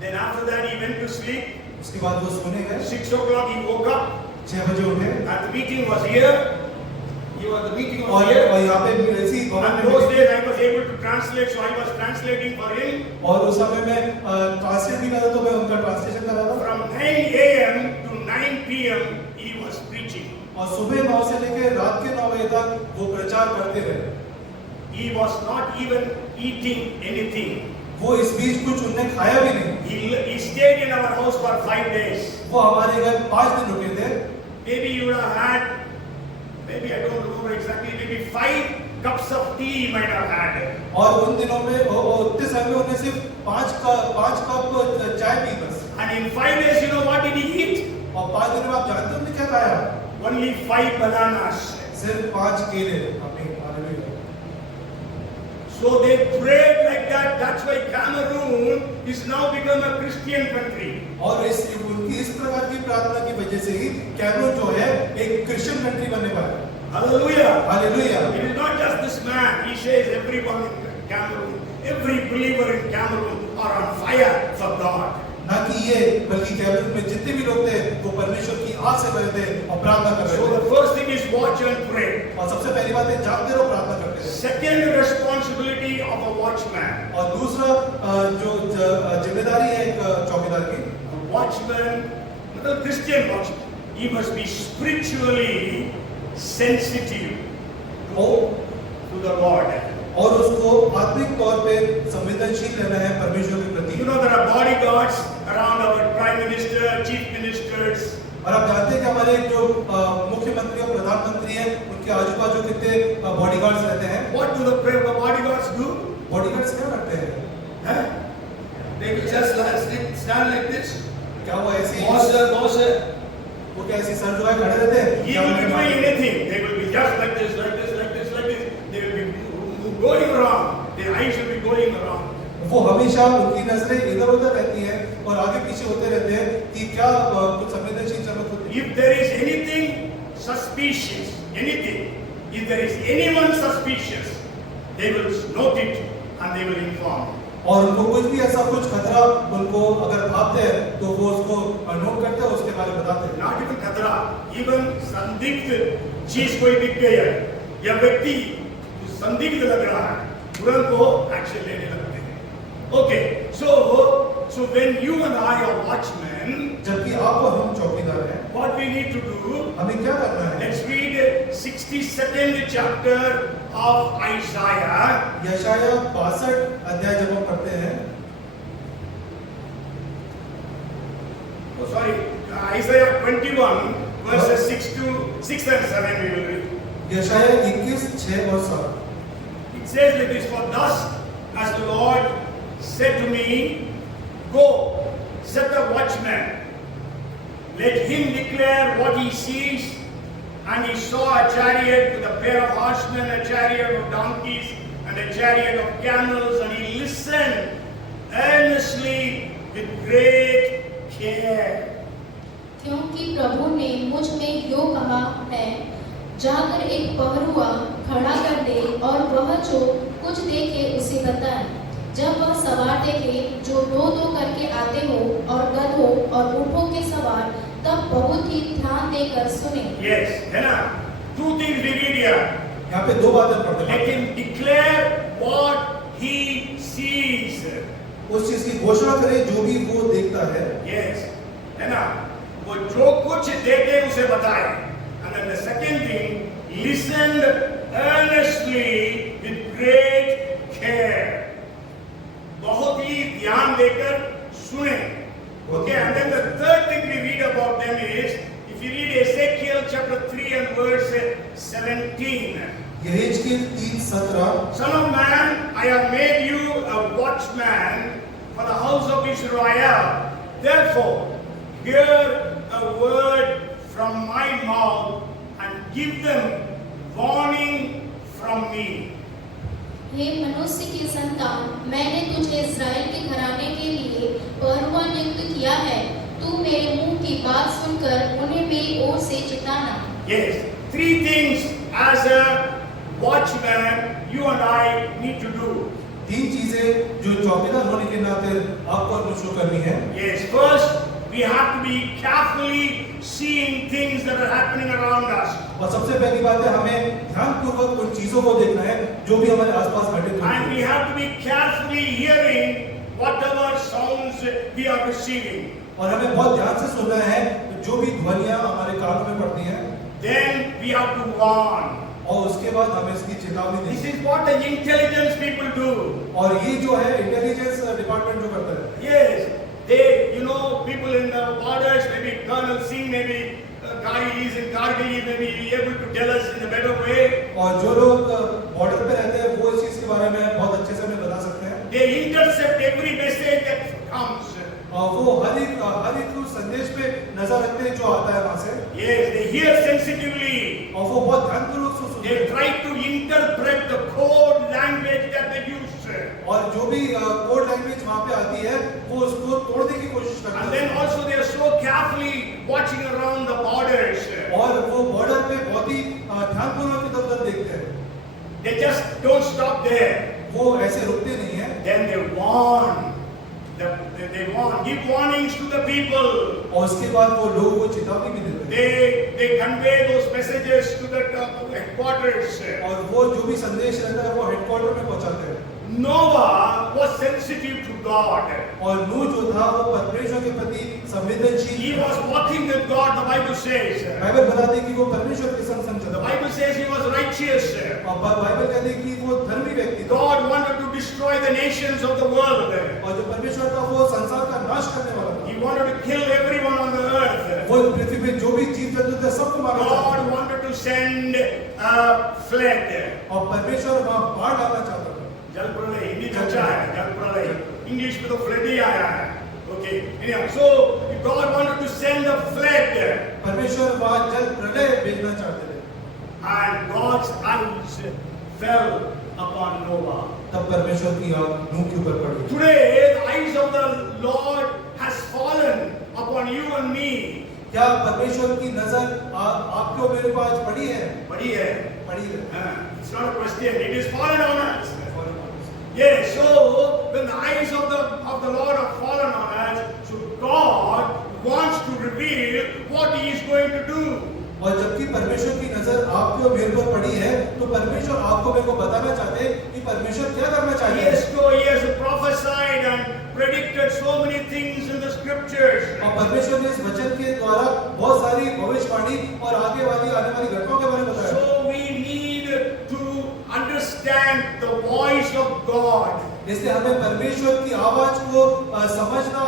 Then after that he went to sleep. उसके बाद वो सोने गए 6 o'clock he woke up 6 बजे उठे and the meeting was here. The meeting was और here. यहाँ पे ऐसी And those days I was able to translate, so I was translating for him. और उस समय मैं ट्रांसलेट भी कर रहा था तो मैं उनका ट्रांसलेशन कर रहा था From 9 a.m. to 9 p.m. he was preaching. और सुबह 9 से लेकर रात के 9 बजे तक वो प्रचार करते रहे He was not even eating anything. वो इस बीच कुछ उनने खाया भी नहीं He stayed in our house for 5 days. वो हमारे घर 5 दिन रुके थे Maybe you would have had, maybe I don't remember exactly, maybe 5 cups of tea he might have had. और उन दिनों में उतने समय में उन्हें सिर्फ 5 कप चाय पी बस And in 5 days, you know what did he eat? और 5 दिन में आप जानते हो उन्होंने क्या खाया Only 5 bananas. सिर्फ 5 केले अपने hallelujah So they prayed like that. That's why Cameroon is now become a Christian country. और उनकी इस प्रकार की प्रार्थना की वजह से ही कैमरून जो है एक क्रिश्चियन कंट्री बनने पाया Hallelujah. Hallelujah It is not just this man. He says everyone in Cameroon, every believer in Cameroon are on fire for God. ना कि ये बल्कि कैमरून में जितने भी लोग थे वो परमेश्वर की आग से भरे थे और प्रार्थना कर So रहे the थे first thing is watch and pray. और सबसे पहली बात है जागते रहो प्रार्थना करते रहो Second responsibility of a watchman. और दूसरा जो जिम्मेदारी है एक चौकीदार की A watchman, the Christian watchman, he must be spiritually sensitive to the Lord. और उसको आत्मिक तौर पे संवेदनशील रहना है परमेश्वर के प्रति You know there are bodyguards around our prime minister, chief ministers. और आप जानते हैं कि हमारे जो मुख्यमंत्री और प्रधानमंत्री हैं उनके आजू बाजू कितने बॉडीगार्ड्स रहते हैं What do the bodyguards do? Bodyguards क्या करते हैं Huh? They will just stand like this. क्या वो ऐसे Boss, वो क्या ऐसे सर झुकाए खड़े रहते हैं he will be doing anything. They will be just like this, like this, like this, like this. They will be going around. Their eyes will be going around. वो हमेशा उनकी नजरें इधर उधर रहती हैं पीछे होते रहते हैं कि क्या कुछ संवेदनशील चमक होती है। If there is anything suspicious, if there is anyone suspicious, they will note it and they will inform. और उनको कुछ भी ऐसा कुछ खतरा उनको अगर भापते हैं तो वो उसको नोट करते हैं, उसके बारे में बताते हैं। Not even खतरा, even संदिग्ध चीज कोई दिख गई है या व्यक्ति संदिग्ध लग रहा है, तुरंत वो एक्शन लेने लगते हैं। Okay, so when you and I are watchmen, जबकि आप और हम चौकीदार हैं, what we need to do? हमें क्या करना है? Let's read 62nd chapter of Isaiah. यशाया 62 अध्याय जब हम पढ़ते हैं, Oh, sorry, Isaiah 21 verses 6 and 7 we will read. यशाया 21 6 और 7। It says like this, for thus has the Lord said to me, go, set a watchman, let him declare what he sees. And he saw a chariot with a pair of horsemen, a chariot of donkeys, and a chariot of camels, and he listened earnestly with great care. क्योंकि प्रभु ने मुझ में यो कहा है, जाकर एक पहरुआ खड़ा कर दे और वह जो कुछ देखे उसे बताए। जब वह सवार देखे जो दो दो करके आते हो और गधों और ऊँटों के सवार, तब बहुत ही ध्यान देकर सुने। Yes, है ना? Two things we read here. यहाँ पे दो बातें पढ़ते Let हैं। him declare what he sees. उस चीज की घोषणा करे जो भी वो देखता है। Yes, है ना? वो जो कुछ देखे उसे बताए। And then the second thing, listened earnestly with great care. बहुत ही ध्यान देकर सुने। Okay, and then the third thing we read about them is, if you read Ezekiel chapter 3 and verse 17. यहेजकेल 3:17, Son of man, I have made you a watchman for the house of Israel. Therefore, hear a word from my mouth and give them warning from me. हे मनुष्य की संतान, मैंने तुझे इस्राएल के घराने के लिए पहरुआ नियुक्त किया है। तू मेरे मुंह की बात सुनकर उन्हें मेरी ओर से चिताना। Yes, three things as a watchman you and I need to do. तीन चीजें जो चौकीदार होने के नाते आपको और मुझको करनी है। Yes, first we have to be carefully seeing things that are happening around us. और सबसे पहली बात है, हमें ध्यानपूर्वक उन चीजों को देखना है जो भी हमारे आसपास घटित होती And हैं। we have to be carefully hearing whatever sounds we are receiving. और हमें बहुत ध्यान से सुनना है जो भी ध्वनियां हमारे कानों में पड़ती हैं, Then we have to warn. और उसके बाद हमें इसकी चेतावनी This देनी is what the intelligence people do. है। और ये जो है इंटेलिजेंस डिपार्टमेंट जो करता है, Yes, they, people in the borders, maybe Colonel Singh, maybe Gari is in Kargil, he may be able to tell us in a better way. और जो लोग बॉर्डर पे रहते हैं वो इस चीज के बारे में बहुत अच्छे से हमें बता सकते हैं। They intercept every message that comes. और वो हर एक संदेश पे नजर रखते हैं जो आता है वहां से, Yes, they hear sensitively. और वो बहुत ध्यानपूर्वक से सुनते They हैं। try to interpret the code language that they use. और जो भी कोड लैंग्वेज वहां पे आती है वो उसको तोड़ने की कोशिश करते And हैं। then also they are so carefully watching around the borders. और वो बॉर्डर पे बहुत ही ध्यानपूर्वक इधर उधर देखते हैं। They just don't stop there. वो ऐसे रुकते नहीं है। Then they warn. They warn, give warnings to the people. और उसके बाद वो लोगों को चेतावनी भी देते हैं। They convey those messages to the headquarters. और वो जो भी संदेश रहता है वो हेडक्वार्टर में पहुंचाते हैं। Noah was sensitive to God. और नूह जो था वो परमेश्वर के प्रति संवेदनशील He था। was walking with God, the Bible says. Bible बताती है कि वो परमेश्वर के संग संग The चलता था। Bible says he was righteous. और बाइबल कहती है कि वो धर्मी व्यक्ति था। God wanted to destroy the nations of the world. और जो परमेश्वर था वो संसार का नाश करने वाला था। He wanted to kill everyone on the earth. वो पृथ्वी पे जो भी जीव जंतु थे सबको मारना चाहता था। God wanted to send a flood. और परमेश्वर वहां बाढ़ डालना चाहता था। जल प्रलय हिंदी चर्चा है, जल प्रलय इंग्लिश में तो फ्लड ही आया है. Okay, anyhow, so God wanted to send a flood. परमेश्वर वहां जल प्रलय भेजना चाहते थे। And God's eyes fell upon Noah. तब परमेश्वर की आंख नूह के ऊपर पड़ी। Today, the eyes of the Lord has fallen क्या परमेश्वर की नजर आपके और मेरे को आज पड़ी है? पड़ी है। पड़ी है। It's not a question. It is fallen on us. Yes. So when the eyes of the Lord are fallen on us, so God wants to reveal what He is going to do. और जबकि परमेश्वर की नजर आपके और मेरे पर पड़ी है, तो परमेश्वर आपको मेरे को बताना चाहते हैं कि परमेश्वर क्या करना चाहिए। Yes, so He has prophesied and predicted so many things in the scriptures. और परमेश्वर ने इस वचन के द्वारा बहुत सारी भविष्यवाणी और आगे वाली आने वाली घटनाओं के बारे में बताया। So we need to understand the voice of God. इसलिए हमें परमेश्वर की आवाज को समझना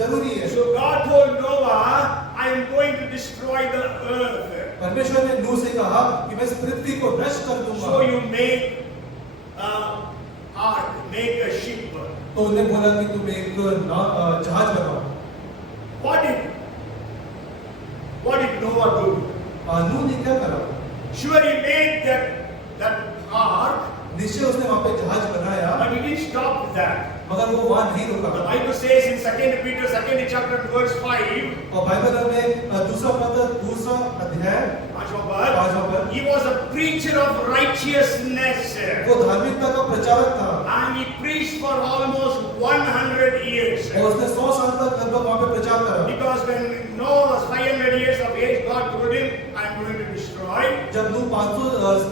जरूरी है। So God told Noah, I am going to destroy the earth. परमेश्वर ने नूह से कहा कि मैं इस पृथ्वी को नष्ट कर दूंगा। So you make ark, make a ship. तो उन्हें बोला कि तुम एक जहाज बनाओ। What did Noah do? नूह ने क्या करा? Sure, he made that ark, निश्चय उसने वहां पे जहाज बनाया, but he didn't stop with that. मगर वो वहां नहीं रुका। The Bible says in 2 Peter 2nd chapter verse 5, और बाइबल में दूसरा अध्याय 5वां पद, he was a preacher of righteousness, वो धार्मिकता का प्रचारक था and he preached for almost 100 years. और उसने 100 साल तक लगभग वहां पे प्रचार करा। Because when Noah was 500 years of age, God told him, I am going to destroy. जब नूह 500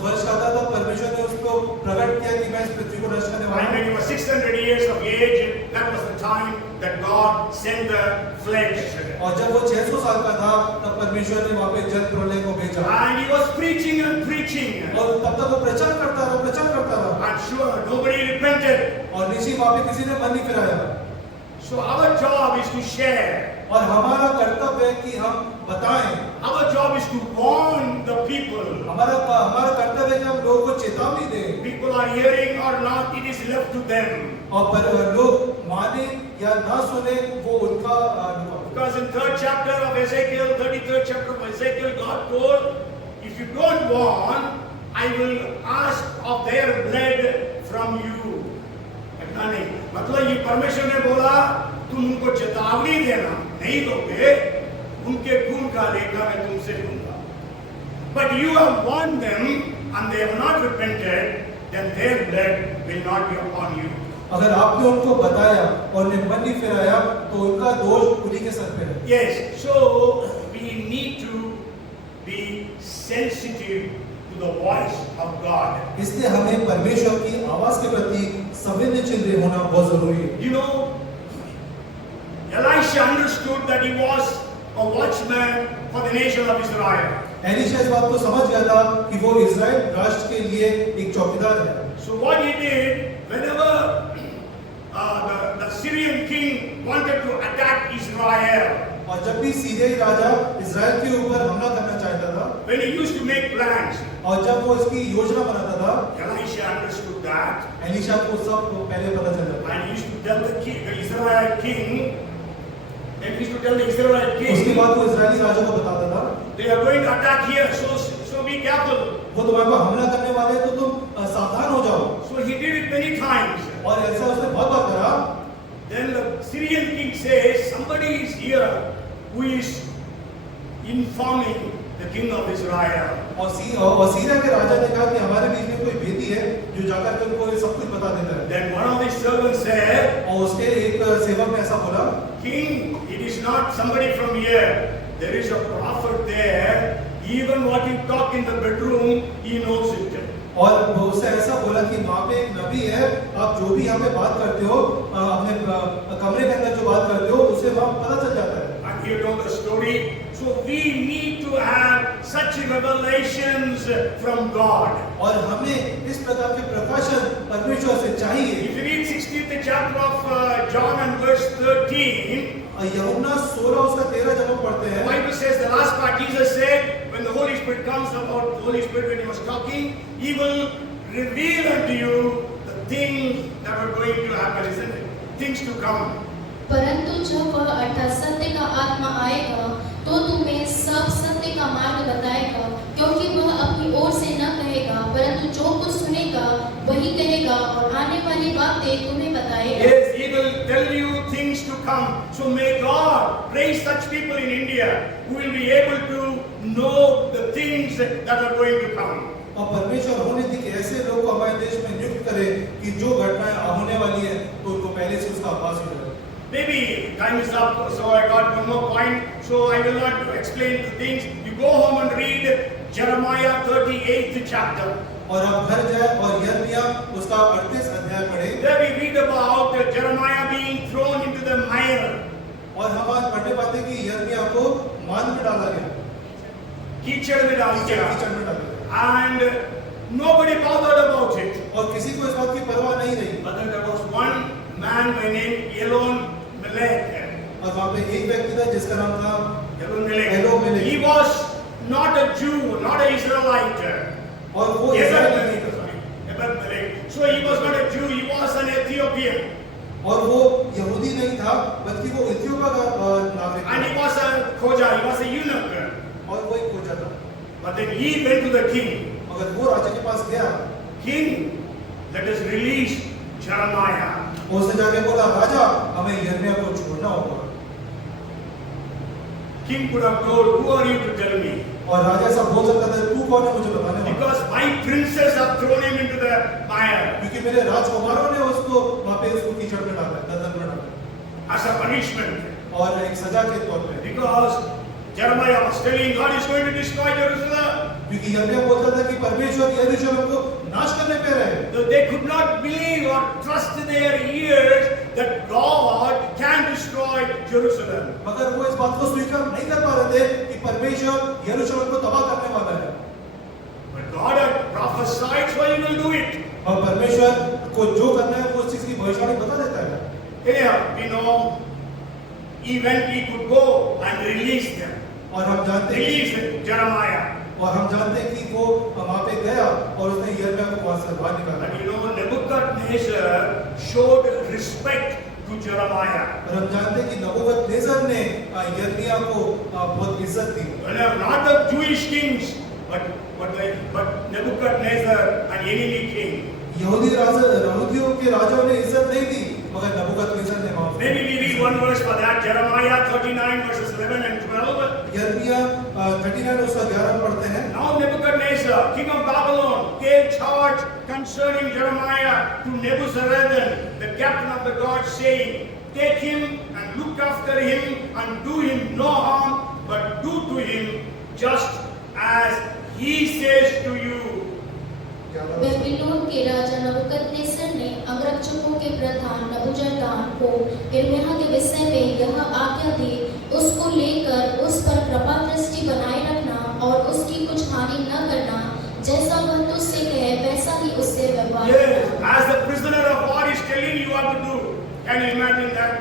वर्ष का था तब परमेश्वर ने उसको प्रकट किया कि मैं इस पृथ्वी को नष्ट करने वाला And हूं। when he was 600 years of age, that was the time that God sent the flood. और जब वो 600 साल का था तब परमेश्वर ने वहां पे जल प्रलय को भेजा। And he was preaching and preaching. और तब तक वो प्रचार करता रहा। I'm sure nobody repented. और निश्चय वहां पे किसी ने मन नहीं फिराया। So our job is to share. और हमारा कर्तव्य है कि हम बताएं। Our job is to warn the people. हमारा कर्तव्य है कि हम लोगों को चेतावनी दें। People are hearing or not, it is left to them. और पर लोग माने या ना सुने वो उनका Because in 3rd chapter of Ezekiel, 33rd chapter of Ezekiel, God told, if you don't warn, I will ask of their blood from you. नहीं, मतलब ये परमेश्वर ने बोला तुम उनको चेतावनी देना, नहीं दोगे, उनके खून का लेखा मैं तुमसे लूंगा। But you have warned them and they have not repented, then their blood will not be upon you. अगर आपने उनको बताया और उन्हें मन नहीं फिराया तो उनका दोष उन्हीं के सर पे है। Yes, so we need to be sensitive to the voice of God. इसलिए हमें परमेश्वर की आवाज के प्रति संवेदनशील होना बहुत जरूरी है। You know, Elisha understood that he was a watchman for the nation of Israel. Elisha इस बात को समझ गया था कि वो इज़राइल राष्ट्र के लिए एक चौकीदार है। So what he did, whenever the Syrian king wanted to attack Israel, और जब भी सीरियाई राजा इज़राइल के ऊपर हमला करना चाहता था, when he used to make plans, और जब वो इसकी योजना बनाता था, Elisha understood that, एलीशा को सब पहले पता चल जाता। and he used to tell the king, the Israelite king, and he used to tell the Israelite उसके king, बाद वो इज़राइली राजा को बताता था, they are going to attack here, so be careful. वो तुम्हारे को हमला करने वाले हैं, तो तुम सावधान हो जाओ। So he did it many times. और ऐसा उसने बहुत बार करा। Then the Syrian king says, somebody is here who is informing the king of Israel. और सीरिया के राजा ने कहा कि हमारे बीच में कोई भेदी है जो जाकर के उनको ये सब कुछ बता देता है। Then one of his servants said, और उसके एक सेवक ने ऐसा बोला, King, it is not somebody from here. There is a prophet there. Even what you talk in the bedroom, he knows it. और उससे ऐसा बोला कि वहाँ पे एक नबी है, आप जो भी यहाँ पे बात करते हो, अपने कमरे के अंदर जो बात करते हो, उसे वहाँ पता चल जाता है। And you know the story. So we need to have such revelations from God. और हमें इस प्रकार के प्रकाशन परमेश्वर से चाहिए। If you read 16th chapter of John and verse 13, यूहन्ना 16 उसका 13 जब हम पढ़ते the हैं, Bible says the last part Jesus said, when the Holy Spirit comes, about the Holy Spirit when he was talking, he will reveal unto you the things that are going to happen, isn't it? Things to come. परंतु जब वह अर्थात सत्य का आत्मा आएगा तो तुम्हें सब सत्य का मार्ग बताएगा, क्योंकि वह अपनी ओर से न कहेगा, परंतु जो कुछ सुनेगा वही कहेगा और आने वाली बातें तुम्हें बताएगा। Yes, he will tell you things to come. come. So may God raise such people in India who will be able to know the things that are going to come. और परमेश्वर होने दी कि ऐसे लोग को हमारे देश में नियुक्त करे कि जो घटनाएं होने वाली है तो उनको पहले से उसका आभास हो जाए। Maybe time is up, so I got one more point. So I will not explain the things. You go home and read Jeremiah 38th chapter. और आप घर जाए और यिर्मयाह उसका 38 अध्याय पढ़े। There we read about Jeremiah being thrown into the mire. और हम आज पढ़ने पाते कि यिर्मयाह को मान में डाला गया, कीचड़ में डाल दिया. कीचड़ में डाला गया। And nobody bothered about it. और किसी को इस बात की परवाह नहीं रही। But then there was one man by name Elon Melech. और वहाँ पे एक व्यक्ति था जिसका नाम था Elon Melech. Elon Melech. He was not a Jew, not an Israelite. और वो इस्राएल नहीं था। So he was not a Jew, he was an Ethiopian. और वो यहूदी नहीं था बल्कि वो इथियोपिया का नागरिक And था। he was a Khoja, he was a eunuch. और वो एक खोजा था। But then he went to the king. मगर वो राजा के पास गया, King, let us release Jeremiah. उसने जाके बोला राजा हमें यिर्मयाह को छोड़ना होगा। King could have told, who are you to tell me? और राजा ऐसा बोल सकता था तू कौन है मुझे बताने वाला? Because my princes have thrown him into the mire क्योंकि मेरे राजकुमारों ने उसको वहाँ पे उसको कीचड़ में डाला, दलदल में डाला as a punishment. और एक सजा के तौर पे। Because Jeremiah was telling God is going to destroy Jerusalem. क्योंकि यिर्मयाह बोलता था कि परमेश्वर यरूशलेम को नाश करने पे रहे। So they could not believe or trust their ears that God can destroy Jerusalem. मगर वो इस बात को स्वीकार नहीं कर पा रहे थे कि परमेश्वर यरूशलेम को तबाह करने वाला है। But God had prophesied, so He will do it. और परमेश्वर को जो करना है वो उस चीज की भविष्यवाणी बता देता है। Anyhow, we know even He could go and release them. और हम जानते हैं Release Jeremiah. और हम जानते हैं कि वो वहाँ पे गया और उसने यिर्मयाह को वहाँ से बाहर निकाला। And you know, Nebuchadnezzar showed respect to Jeremiah. और हम जानते हैं कि नबूकदनेस्सर ने यिर्मयाह को बहुत इज्जत दी। Well, not the Jewish kings, but Nebuchadnezzar, an enemy king. यहूदियों के राजाओं ने इज्जत नहीं दी मगर नबूकदनेस्सर ने माफ। Maybe we read one verse for that, Jeremiah 39 verses 11 and 12. यिर्मयाह 39 उसका 11 पढ़ते हैं। Now Nebuchadnezzar, king of Babylon, gave charge concerning Jeremiah to Nebuzaradan, the captain of the guard, saying, take him and look after him and do him no harm, but do to him just as he says to you. Babylon के राजा नबूकदनेस्सर ने अंगरक्षकों के प्रधान नबूजरदान को यिर्मयाह के विषय में यह आज्ञा दी, उसको लेकर उस पर कृपा दृष्टि बनाए रखना और उसकी कुछ हानि न करना, जैसा वह तुझसे कहे वैसा ही उससे व्यवहार Yes, करना। as the prisoner of war is telling you what to do. Can you imagine that?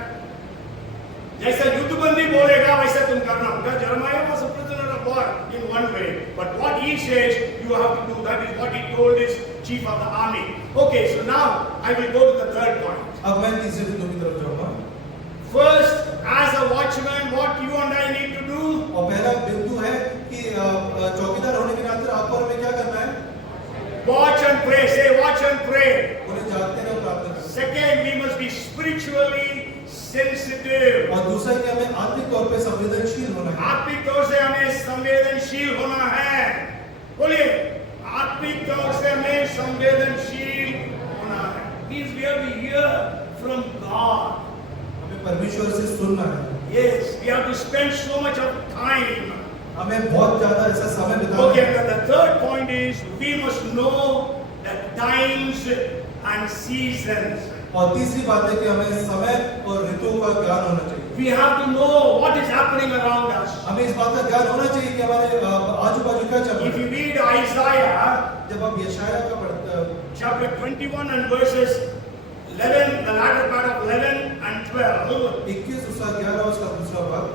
जैसा युद्धबंदी बोलेगा वैसा तुम करना होगा। Jeremiah was a prisoner of war in one way, but what he says you have to do. That is what he told his chief of the army. Okay, so now I will go to the third point. अब मैं तीसरे बिंदु की तरफ जाऊंगा। First, as a watchman, what you and I need to do? और पहला बिंदु है कि चौकीदार होने के नाते आपको हमें क्या करना है? Watch and pray. Say watch and pray. उन्हें जागते रहो, प्रार्थना करो। Second, we must be spiritually sensitive. और दूसरा कि हमें आत्मिक तौर पे संवेदनशील होना है। आत्मिक तौर से हमें संवेदनशील होना है। बोलिए, आत्मिक तौर से हमें संवेदनशील होना है। Means we have to hear from God. हमें परमेश्वर से सुनना है। Yes, we have to spend so much of time. हमें बहुत ज्यादा ऐसा समय बिताना Okay, है। and the third point is we must know the times and seasons. और तीसरी बात है कि हमें समय और ऋतुओं का ज्ञान होना चाहिए। We have to know what is happening around us. हमें इस बात का ज्ञान होना चाहिए कि हमारे आजू बाजू क्या चल रहा If you है। read Isaiah जब हम यशायाह का पढ़ते chapter 21 and verses 11, the latter part of 11 and 12. 21 उसका 11 उसका दूसरा भाग।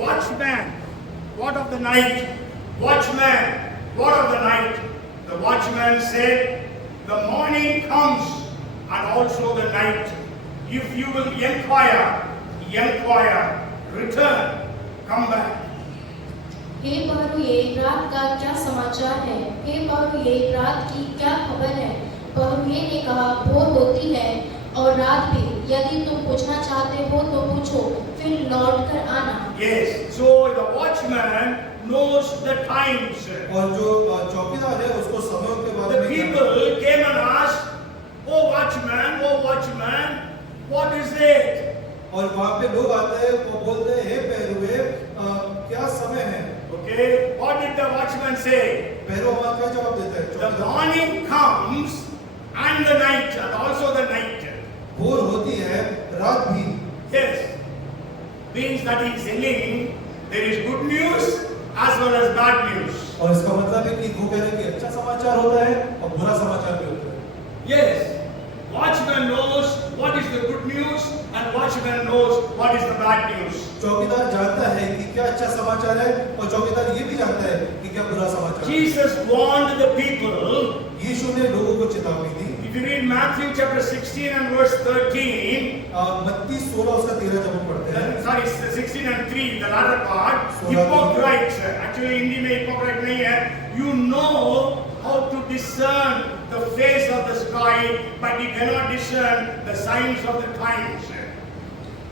Watchman, what of the night? Watchman, what of the night? The watchman said, the morning comes and also the night. If you will inquire, return, come back. हे पहरुए, रात का क्या समाचार है? हे पहरुए, रात की क्या खबर है? पहरुए ने कहा, भोर होती है और रात भी, यदि तुम पूछना चाहते हो तो पूछो, फिर लौट कर आना। Yes, so the watchman knows the times. और जो चौकीदार है उसको समय के बारे The में people came and asked, oh watchman, what is it? और वहाँ पे लोग आते हैं, वो बोलते हैं, हे पहरुए, क्या समय है? Okay, what did the watchman say? पहरुआ वहाँ क्या जवाब देता है? The चौकीदार, morning comes and the night, and also the night. भोर होती है, रात भी। Yes, means that he is saying there is good news as well as bad news. और इसका मतलब है कि वो कह रहे हैं कि अच्छा समाचार होता है और बुरा समाचार भी होता है। Yes, watchman knows what is the good news and watchman knows what is the bad news. चौकीदार जानता है कि क्या अच्छा समाचार है और चौकीदार ये भी जानता है कि क्या बुरा समाचार है। Jesus warned the people. यीशु ने लोगों को चेतावनी दी। If you read Matthew chapter 16 and verse 13, मत्ती 16 उसका 13 जब हम पढ़ते हैं, sorry, 16 and 3, the latter part, 16 hypocrites. Actually, Hindi में hypocrite नहीं है. You know how to discern the face of the sky, but you cannot discern the signs of the times.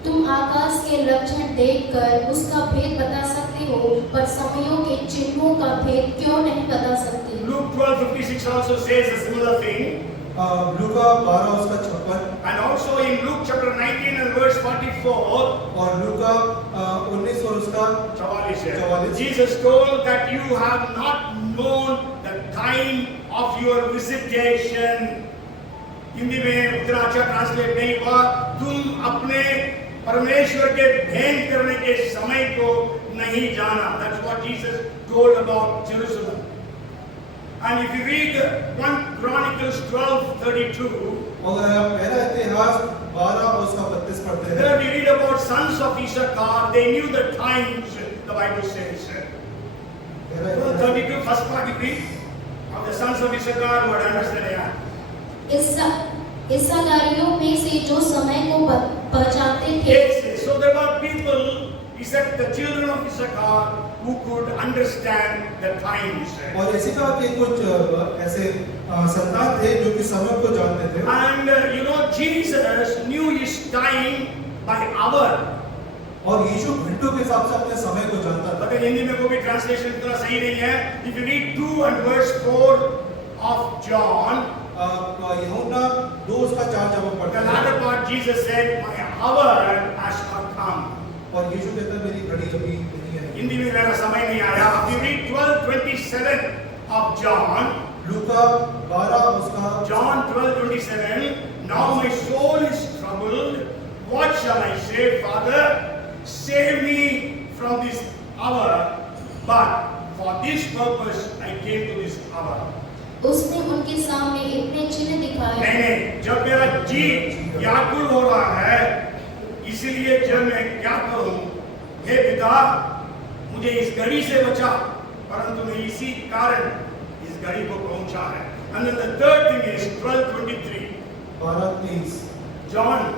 तुम आकाश के लक्षण देखकर उसका भेद बता सकते हो, पर समयों के चिन्हों का भेद क्यों नहीं बता सकते? Luke 12:56 also says a similar thing. लूका 12 उसका 56 And also in Luke chapter 19 and verse 44, और लूका 19 और उसका 44 Jesus told that you have not known the time of your visitation. Hindi में उतना अच्छा ट्रांसलेट नहीं हुआ। तुम अपने परमेश्वर के भेंट करने के समय को नहीं जाना। That's what Jesus told about Jerusalem. And if you read 1 Chronicles 12:32, और पहला इतिहास 12 और उसका 32 पढ़ते हैं, there we read about sons of Issachar. They knew the times, the Bible says. पहला इतिहास 32 first part you read of the sons of Issachar who had understood it. इस्साकारियों में से जो समय को पहचानते थे, Yes, so there were people, he said, the children of Issachar who could understand the times. और इसी तरह के कुछ ऐसे संतान थे जो कि समय को जानते थे। And you know, Jesus knew his time by hour. और यीशु घंटों के हिसाब से अपने समय को जानता था। But हिंदी में कोई भी ट्रांसलेशन इतना सही नहीं है. If you read 2 and verse 4 of John, यूहन्ना 2 उसका 4 जब हम the पढ़ते हैं, latter part Jesus said, my hour has not come. और यीशु कहता है मेरी घड़ी अभी नहीं है। हिंदी में मेरा समय नहीं आया. If you read 12:27 of John, लूका 12 उसका John 12:27, now my soul is troubled. What shall I say, Father? Save me from this hour. But for this purpose I came to this hour. उसने उनके सामने इतने चिन्ह दिखाए। नहीं, जब मेरा जी व्याकुल हो रहा है, इसीलिए जब मैं क्या करूं, हे पिता, मुझे इस घड़ी से बचा, परंतु मैं इसी कारण इस घड़ी को पहुंचा है. And then the third thing is 12:23. 12:30 John,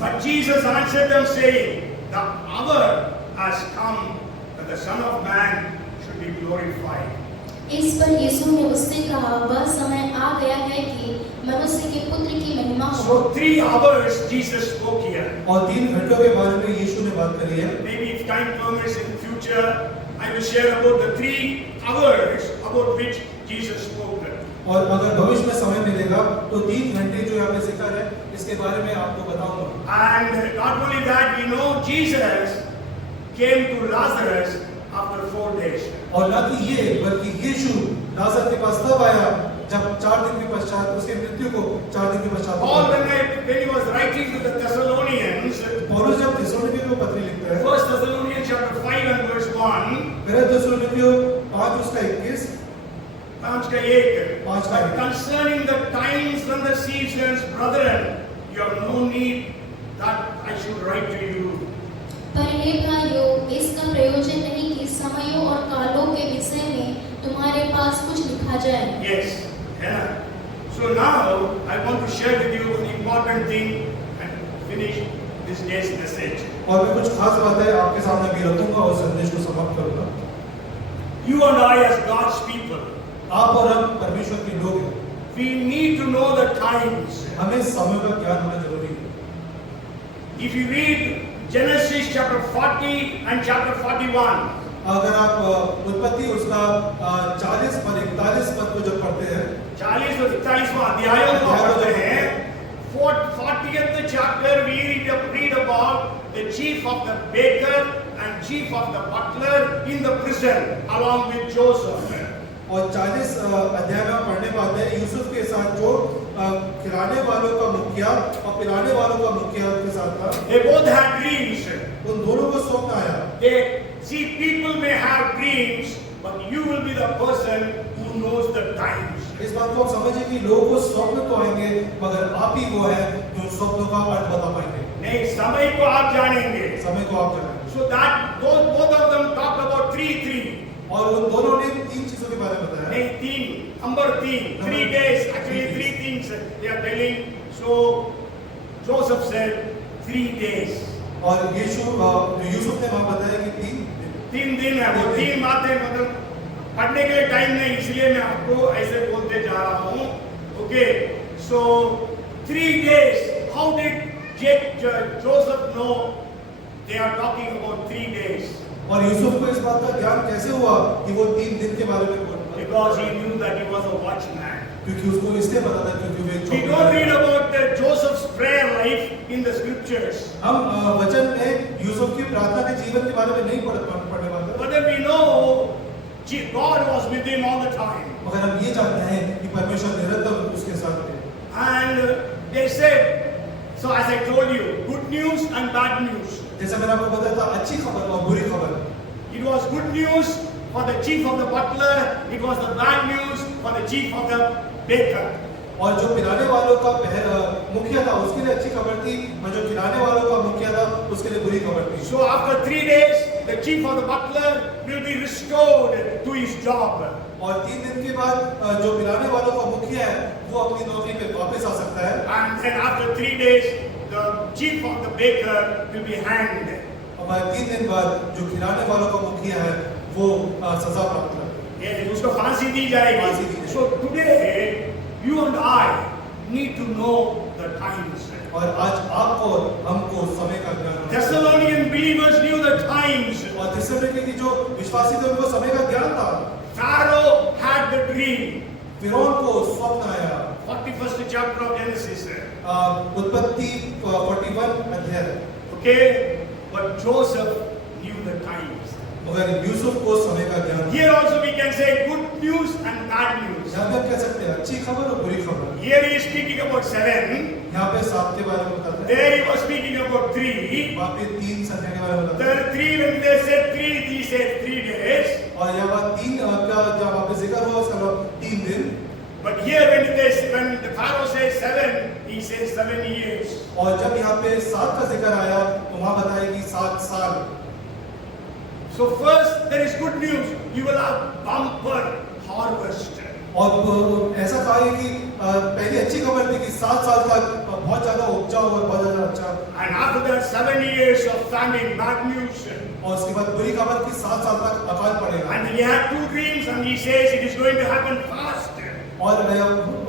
but Jesus answered them saying, the hour has come that the Son of Man should be glorified. इस पर यीशु ने उससे कहा, वह समय आ गया है कि मनुष्य के पुत्र की महिमा हो। So 3 hours Jesus spoke here. और 3 घंटों के बारे में यीशु ने बात करी है। Maybe if time permits in future, I will share about the 3 hours about which Jesus spoke. और अगर भविष्य में समय मिलेगा तो 3 घंटे जो यहाँ पे जिक्र है इसके बारे में आपको बताऊंगा। And not only that, we know Jesus came to Lazarus after 4 days. और न कि ये बल्कि यीशु लाजर के पास तब आया जब 4 दिन के पश्चात उसके मृत्यु को 4 दिन के पश्चात Paul, when he was writing to the Thessalonians, पौलुस जब थिस्सलुनीकियों को पत्री लिखता है, 1 Thessalonians chapter 5 and verse 1, पहले थिस्सलुनीकियों 5 उसका 21 5 का 1, 5 का 1 concerning the times and the seasons, brethren, you have no need that I should write to you. पर हे भाइयों, इसका प्रयोजन नहीं कि समयों और कालों के विषय में तुम्हारे पास कुछ लिखा जाए। Yes, yeah. So now I want to share with you an important thing and finish this day's message. और मैं कुछ खास बातें आपके सामने भी रखूंगा और संदेश को समाप्त करूंगा। You and I as God's people, आप और हम परमेश्वर के लोग हैं। we need to know the times. हमें समय का ज्ञान होना जरूरी है। If you read Genesis chapter 40 and chapter 41, अगर आप उत्पत्ति उसका 40 पर 41 पद को जब पढ़ते हैं 40 और 41वां अध्यायों को पढ़ते हैं, 40th chapter we read about the chief of the baker and chief of the butler in the prison along with Joseph. और 40 अध्याय में पढ़ने पाते हैं यूसुफ के साथ जो खिलाने वालों का मुखिया और पिलाने वालों का मुखिया के साथ था। They both had dreams. उन दोनों को स्वप्न आया। They see people may have dreams, but you will be the person who knows the times. इस बात को आप समझिए कि लोगों को स्वप्न तो आएंगे मगर आप ही वो है जो स्वप्नों का अर्थ बता पाएंगे। नहीं, समय को आप जानेंगे। समय को आप जानेंगे। So that both of them talked about three. और उन दोनों ने 3 चीजों के बारे में बताया। नहीं, 3, number 3, 3 days. Actually 3 things they are telling. So Joseph said 3 days. और यूसुफ ने वहां बताया कि 3 दिन है, वो 3 बातें मतलब पढ़ने के लिए टाइम नहीं, इसलिए मैं आपको ऐसे बोलते जा रहा हूँ। Okay, so 3 days. How did Joseph know they are talking about 3 days? और यूसुफ को इस बात का ज्ञान कैसे हुआ कि वो 3 दिन के बारे में बोल रहा है? Because he knew that he was a watchman. क्योंकि उसको इसलिए पता था क्योंकि वे We don't read about Joseph's prayer life in the scriptures. हम वचन में यूसुफ की प्रार्थना के जीवन के बारे में नहीं पढ़ने वाले। But then we know God was with him all the time. मगर हम ये जानते हैं कि परमेश्वर निरंतर उसके साथ थे। And they said, so as I told you, good news and bad news. जैसे मैंने आपको बताया था अच्छी खबर और बुरी खबर। It was good news for the chief of the butler. It was the bad news for the chief of the baker. और जो पिलाने वालों का मुखिया था उसके लिए अच्छी खबर थी और जो खिलाने वालों का मुखिया था उसके लिए बुरी खबर थी। So after 3 days, the chief of the butler will be restored to his job. और 3 दिन के बाद जो पिलाने वालों का मुखिया है वो अपनी नौकरी पे वापस आ सकता है। And then after 3 days, the chief of the baker will be hanged. और 3 दिन बाद जो खिलाने वालों का मुखिया है वो सजा प्राप्त करेगा। उसको फांसी दी जाएगी। So today, you and I need to know the times. और आज आपको हमको समय का ज्ञान होना चाहिए। Thessalonian believers knew the times. और थिस्सलुनीके की जो विश्वासी थे उनको समय का ज्ञान था। Pharaoh had the dream. फिरौन को स्वप्न आया। 41st chapter of Genesis. उत्पत्ति 41 अध्याय। Okay, but Joseph knew the times. मगर यूसुफ को समय का ज्ञान। Here also we can say good news and bad news. यहाँ पे आप कह सकते हैं अच्छी खबर और बुरी खबर। Here he is speaking about 7. यहाँ पे 7 के बारे में बताते हैं। There he was speaking about 3. वहाँ पे 3 संख्या के बारे में बताते हैं। There 3 when they said 3, he said 3 days. और यहाँ 3 का जब वहाँ पे जिक्र हुआ उसका मतलब 3 दिन। But here when the Pharaoh says 7, he says 7 years. और जब यहाँ पे 7 का जिक्र आया तो वहाँ बताया कि 7 साल। So first there is good news. You will have bumper harvest. और ऐसा कहा है कि पहली अच्छी खबर थी कि 7 साल तक बहुत ज्यादा उपजाऊ और बहुत ज्यादा अच्छा। And after that 7 years of famine, bad news. और उसके बाद बुरी खबर कि 7 साल तक अकाल पड़ेगा। And he had 2 dreams and he says it is going to happen fast. और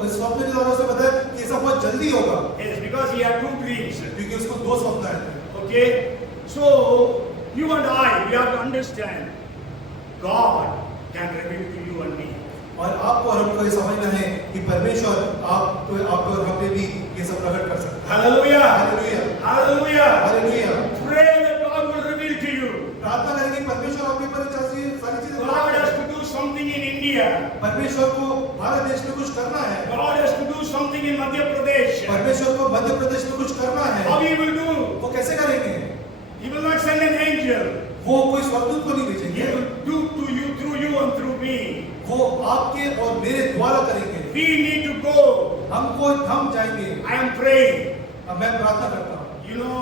इस स्वप्न के द्वारा उसने बताया कि ऐसा बहुत जल्दी होगा। Yes, because he had 2 dreams. क्योंकि उसको 2 स्वप्न आए थे। Okay, so you and I, we have to understand God can reveal to you and me. और आपको और हमको ये समझना है कि परमेश्वर आपको और हम पे भी ये सब प्रकट कर सकता है। Hallelujah! Hallelujah! Hallelujah! Hallelujah! Pray that God will reveal to you. प्रार्थना करें कि परमेश्वर आपके ऊपर सारी चीजें God has to do something in India. परमेश्वर को भारत देश में कुछ करना है। God has to do something in Madhya Pradesh. परमेश्वर को मध्य प्रदेश में कुछ करना है। How he will do? वो कैसे करेंगे? He will not send an angel. वो कोई स्वर्गदूत को नहीं He भेजेंगे। will do to you, through you and through me. वो आपके और मेरे द्वारा करेंगे। We need to go. हम जाएंगे। I am praying. अब मैं प्रार्थना करता हूँ। You know,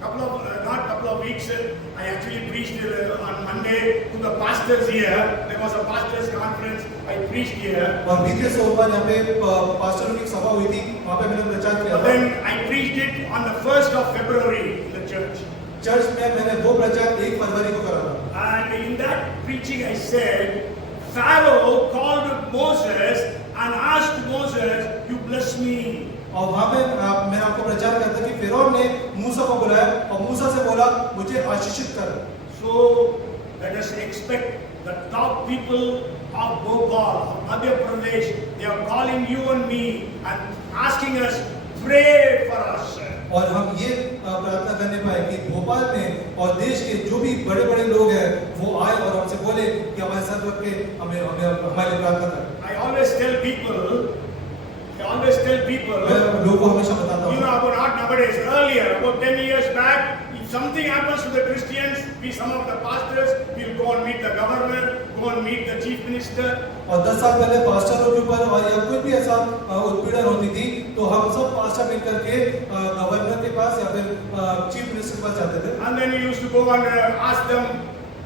not couple of weeks, I actually preached on Monday to the pastors here. There was a pastors conference. I preached here. और बीते सोमवार यहाँ पे पास्टरों की सभा हुई थी। वहाँ पे मैंने प्रचार किया But था। then I preached it on the 1st of February in the church. Church में मैंने 2 प्रचार 1 फरवरी को करा था। And in that preaching I said, Pharaoh called Moses and asked Moses, you bless me. और वहाँ पे मैंने आपको प्रचार किया था कि फिरौन ने मूसा को बुलाया और मूसा से बोला मुझे आशीषित कर। So let us expect the top people of Bhopal, of Madhya Pradesh, they are calling you and me and asking us, pray for us. और हम ये प्रार्थना करने पाए कि भोपाल में और देश के जो भी बड़े बड़े लोग हैं वो आए और हमसे बोले कि हमारे सर रख के हमें हमारे लिए प्रार्थना करें। I always tell people, मैं लोगों को हमेशा बताता हूँ, you know, about not nowadays, earlier, about 10 years back, if something happens to the Christians, we, some of the pastors, will go and meet the governor, go and meet the chief minister. और 10 साल पहले पास्टरों के ऊपर और या कोई भी ऐसा उत्पीड़न होती थी तो हम सब पास्टर मिल करके गवर्नर के पास या फिर चीफ मिनिस्टर के पास जाते थे। And then we used to go and ask them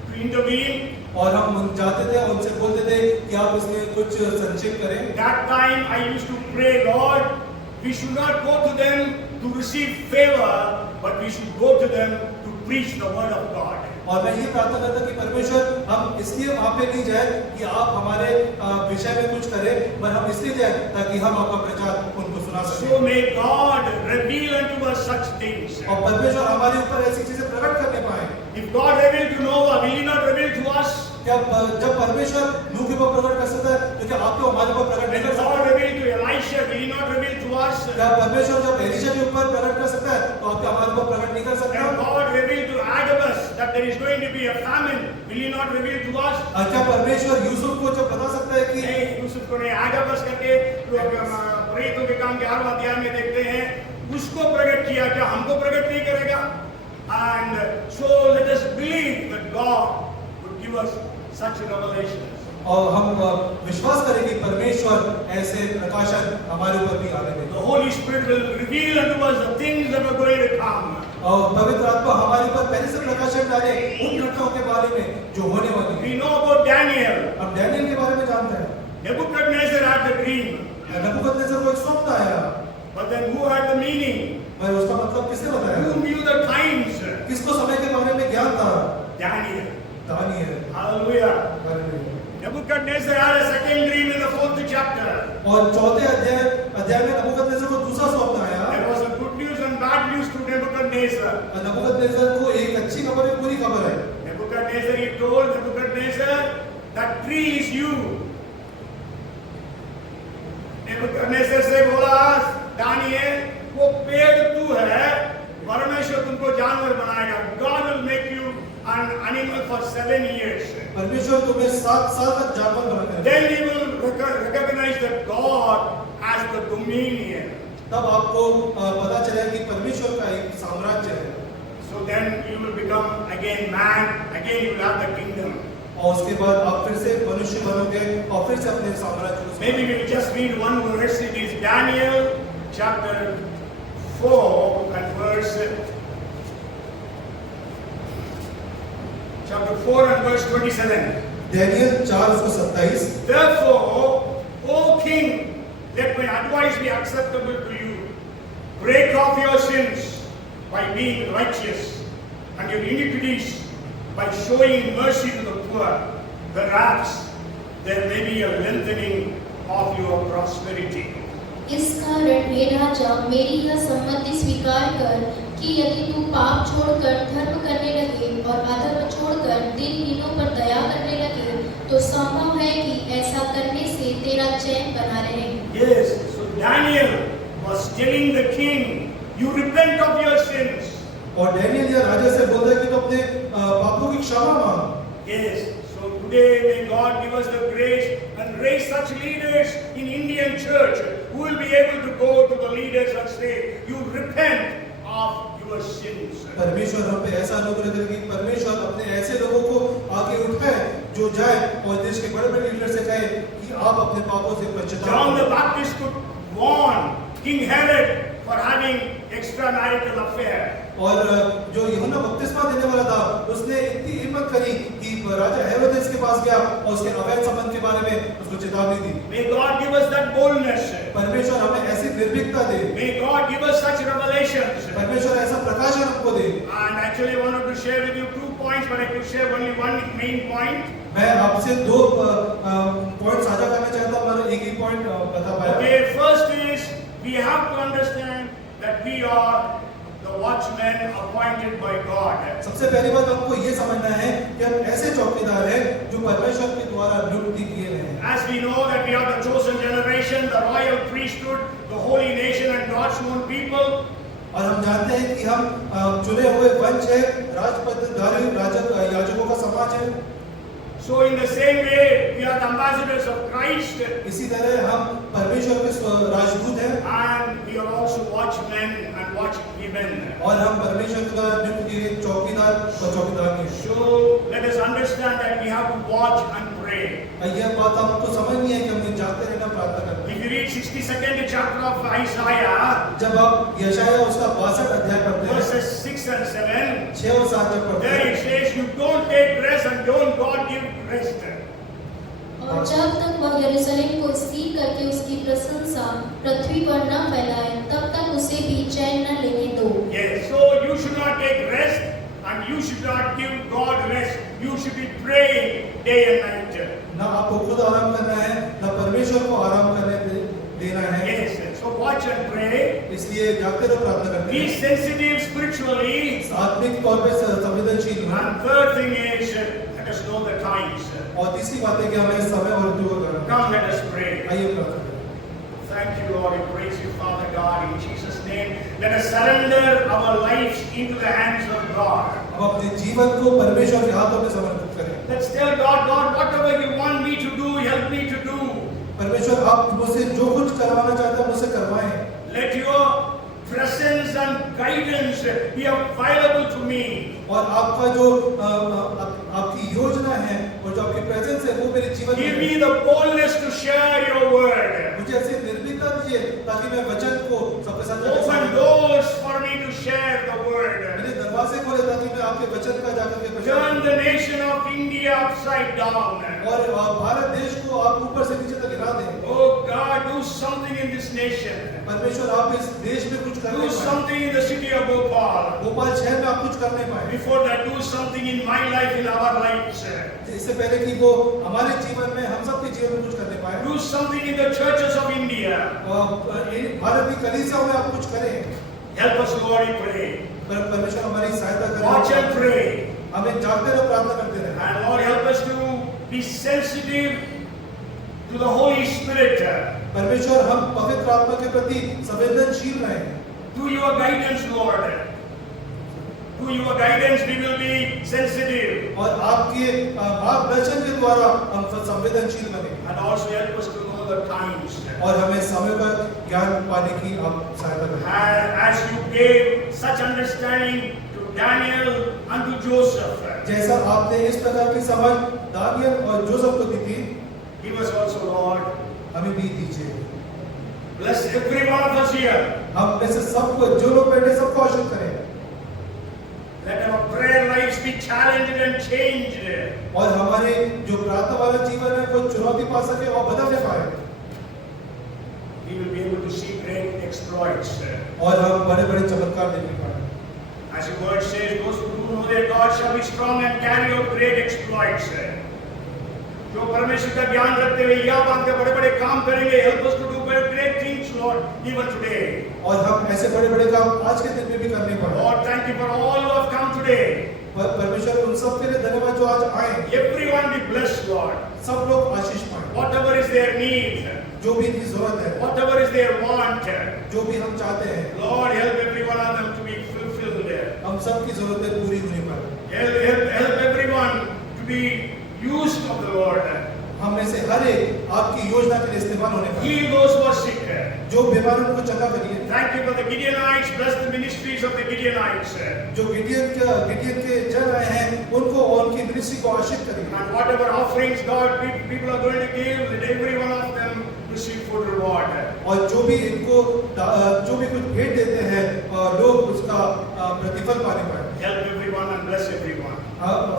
to intervene. और हम जाते थे और उनसे बोलते थे कि आप इसमें कुछ संक्षेप करें। That time I used to pray, Lord, we should not go to them to receive favor, but we should go to them to preach the word of God. और मैं ये प्रार्थना करता कि परमेश्वर हम इसलिए वहाँ पे नहीं जाए कि आप हमारे विषय में कुछ करें, पर हम इसलिए जाए ताकि हम आपका प्रचार उनको सुना सकें। So may God reveal unto us such things. और परमेश्वर हमारे ऊपर ऐसी चीजें प्रकट करने पाए। If God revealed to Noah, will He not reveal to us? जब परमेश्वर नूह के ऊपर प्रकट कर सकता है तो क्या आपको हमारे ऊपर प्रकट नहीं When कर सकता? God revealed to Elisha, will He not reveal to us? क्या परमेश्वर जब एलीशा के ऊपर प्रकट कर सकता है तो आपके हमारे ऊपर प्रकट नहीं कर सकता? When God revealed to Agabus that there is going to be a famine, will He not reveal to us? क्या परमेश्वर यूसुफ को जब बता सकता है कि नहीं, यूसुफ को नहीं, Agabus करके प्रेरितों के काम के 8वें अध्याय में देखते हैं, उसको प्रकट किया, क्या हमको प्रकट नहीं करेगा? And so let us believe that God would give us such revelations. और हम विश्वास करें कि परमेश्वर ऐसे प्रकाशन हमारे ऊपर भी आने देंगे। The Holy Spirit will reveal unto us the things that are going to come. और पवित्र आत्मा हमारे ऊपर पहले से प्रकाशन डाले उन घटनाओं के बारे में जो होने वाली हैं। We know about Daniel. हम डैनियल के बारे में जानते हैं। Nebuchadnezzar had the dream. नबूकदनेस्सर को एक स्वप्न आया, But then who had the meaning? पर उसका मतलब किसने बताया? Who knew the times? किसको समय के बारे में ज्ञान था? Daniel. Daniel. Hallelujah. Nebuchadnezzar had a second dream in the 4th chapter. और चौथे अध्याय में नबूकदनेस्सर को दूसरा स्वप्न आया। There was a good news and bad news to Nebuchadnezzar. नबूकदनेस्सर को एक अच्छी खबर एक बुरी खबर है। Nebuchadnezzar, he told Nebuchadnezzar, that tree is you. Nebuchadnezzar से बोला, दानिएल, वो पेड़ तू है, परमेश्वर तुमको जानवर बनाएगा. God will make you an animal for 7 years. परमेश्वर तुम्हें 7 साल तक जानवर बनाएगा। Then you will recognize that God has the dominion. तब आपको पता चलेगा कि परमेश्वर का एक साम्राज्य है। So then you will become again man, again you will have the kingdom. और उसके बाद आप फिर से मनुष्य बनोगे और फिर से अपने साम्राज्य को Maybe we will just read one verse. It is Daniel chapter 4 and verse chapter 4 and verse 27. Daniel 4:27। Therefore, O king, let my advice be acceptable to you. Break off your sins by being righteous, and your iniquities by showing mercy to the poor. Perhaps there may be a lengthening of your prosperity. इस कारण हे राजा, मेरी यह सम्मति स्वीकार कर कि यदि तू पाप छोड़कर धर्म करने लगे और अधर्म छोड़कर दिनहीनों पर दया करने लगे तो संभव है कि ऐसा करने से तेरा चैन बना रहे। Yes, so Daniel was telling the king, you repent of your sins. और डैनियल या राजा से बोलता है कि तो अपने पापों की क्षमा मांग। Yes, so today may God give us the grace and raise such leaders in Indian church who will be able to go to the leaders and say, you repent of your sins. परमेश्वर हम पे ऐसा अनुग्रह करे कि परमेश्वर अपने ऐसे लोगों को आगे उठाए जो जाए और देश के बड़े बड़े लीडर से कहे कि आप अपने पापों से पश्चाताप John the करें। Baptist could warn King Herod for having extramarital affair. और जो यूहन्ना बपतिस्मा देने वाला था उसने इतनी हिम्मत करी कि राजा हेरोदेस के पास गया और उसके अवैध संबंध के बारे में उसको चेतावनी दी। May God give us that boldness. परमेश्वर हमें ऐसी निर्भीकता दे। May God give us such revelations. परमेश्वर ऐसा प्रकाशन हमको दे। And actually I wanted to share with you 2 points, but I could share only one main point. मैं आपसे 2 पॉइंट साझा करना चाहता हूँ, मैं एक ही पॉइंट बता पाया। Okay, first is we have to understand that we are the the watchmen appointed by God. सबसे पहली बात हमको ये समझना है कि हम ऐसे चौकीदार हैं जो परमेश्वर के द्वारा नियुक्ति किए गए हैं। As we know that we are the chosen generation, the royal priesthood, the holy nation and God's own people. और हम जानते हैं कि हम चुने हुए वंश है, राजपदधारी याजकों का समाज है। So in the same way, we are the ambassadors of Christ, इसी तरह हम परमेश्वर के राजदूत हैं and we are also watchmen and watchwomen. और हम परमेश्वर के द्वारा नियुक्त किए गए चौकीदार और चौकीदार हैं। So let us understand that we have to watch and pray. यह बात हमको समझनी है कि हमें जागते रहना, प्रार्थना करना। If you read 62nd chapter of Isaiah, जब आप यशायाह उसका 62 अध्याय पढ़ते हैं, verses 6 and 7, 6 और 7 जब पढ़ते there हैं, it says, you don't take rest and don't God give rest. और जब तक वह यरूशलेम को स्थिर करके उसकी प्रशंसा पृथ्वी पर न फैलाए, तब तक उसे भी चैन न लेने दो। Yes, so you should not take rest and you should not give God rest. You should be praying day and night. ना आपको खुद आराम करना है, ना परमेश्वर को आराम करने देना है। Yes, so watch and pray. इसलिए जागते रहो, प्रार्थना करते Be रहो। sensitive spiritually. आत्मिक तौर पे संवेदनशील हो। And third thing is, let us know the times. और तीसरी बात है कि हमें समय और ऋतु को करना। Come, let us pray. आइए प्रार्थना करें। Thank you, Lord. We praise you, Father God, in Jesus' name. Let us surrender our lives into the hands of God. अब अपने जीवन को परमेश्वर के हाथों में समर्पित करें। Let's tell God, God, whatever you want me to do, help me to do. परमेश्वर आप मुझसे जो कुछ करवाना चाहते हैं मुझसे करवाएं। Let your presence and guidance be available to me. और आपका जो आपकी योजना है और जो आपकी प्रेजेंस है वो मेरे जीवन Give में me the boldness to share your word. मुझे ऐसी निर्भीकता दीजिए ताकि मैं वचन को सबके साथ Open doors for me to share the word. मेरे दरवाजे खोले ताकि मैं आपके वचन का जाकर के Turn प्रचार the nation of India upside down. और भारत देश को आप ऊपर से नीचे तक गिरा दें। Oh God, do something in this nation. परमेश्वर आप इस देश में कुछ करने Do पाए, something in the city of Bhopal. Bhopal शहर में आप कुछ करने पाए। Before that, do something in my life, in our lives. इससे पहले कि वो हमारे जीवन में हम सबके जीवन में कुछ करने पाए, Do something in the churches of India. Bharat की कलीसियाओं में आप कुछ करें। Help us, Lord, we pray. परमेश्वर हमारी सहायता Watch and करें। pray. हमें जागते रहो, प्रार्थना करते रहे। And Lord, help us to be sensitive to the Holy Spirit. परमेश्वर हम पवित्र आत्मा के प्रति संवेदनशील रहें। To your guidance, Lord. To your guidance, we will be sensitive. और आपके मार्गदर्शन के द्वारा हम संवेदनशील बने And also help us to know the times. और हमें समय का ज्ञान पाने की आप सहायता करें। And as you gave such understanding to Daniel and to Joseph, जैसा आपने इस प्रकार की समझ दानियल और जोसेफ को दी थी, give us also, Lord. हमें भी दीजिए। Bless every one of us here. हम में से सबको, जो लोग बैठे सबको आशीष करें Let our prayer lives be challenged and changed. और हमारे जो प्रार्थना वाला जीवन है वो चुनौती पा सके और बदलने पाए We will be able to see great exploits. और हम बड़े बड़े चमत्कार देखने पाए। As your word says, those who do know their God shall be strong and carry out great exploits. जो परमेश्वर का ज्ञान रखते हुए या बात के बड़े-बड़े काम करेंगे, help us to do great things, Lord, even today. और हम ऐसे बड़े बड़े काम आज के दिन में भी करने पाए। Lord, thank you for all who have come today. परमेश्वर उन सब के लिए धन्यवाद जो आज आए। Everyone be blessed, Lord. सब लोग आशीष पाए। Whatever is their need, जो भी इनकी जरूरत है, whatever is their want, जो भी हम चाहते हैं, Lord, help every one of them to be fulfilled. हम सब की जरूरतें पूरी होनी पाए। Help everyone to be used of the Lord. हम में से हर एक आपकी योजना के लिए इस्तेमाल होने पाए। Heal those who are sick. जो बीमार उनको चंगा करिए। Thank you for the Gideonites. Bless the ministries of the Gideonites. जो गिडियन के जन आए हैं उनको और उनकी मिनिस्ट्री को आशीष करिए। And whatever offerings God people are going to give, let every one of them receive full reward. और जो भी इनको जो भी कुछ भेंट देते हैं लोग उसका प्रतिफल पाने पाए। Help everyone and bless everyone.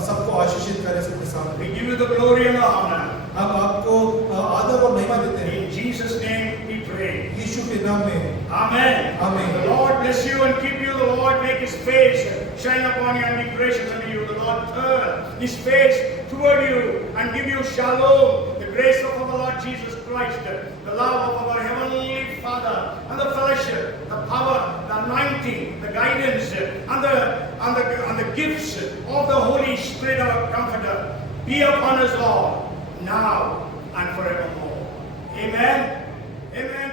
सबको आशीषित करें सबके सामने। We give you the glory and the honor. हम आपको आदर और महिमा देते हैं। In Jesus' name we pray. यीशु के नाम में Amen. Amen. The Lord bless you and keep you. The Lord make His face shine upon you and be gracious unto you. The Lord turn His face toward you and give you shalom. The grace of our Lord Jesus Christ, the love of our Heavenly Father, and the fellowship, the power, the anointing, the guidance and the gifts of the Holy Spirit, our Comforter, be upon us all, now and forevermore. Amen. Amen.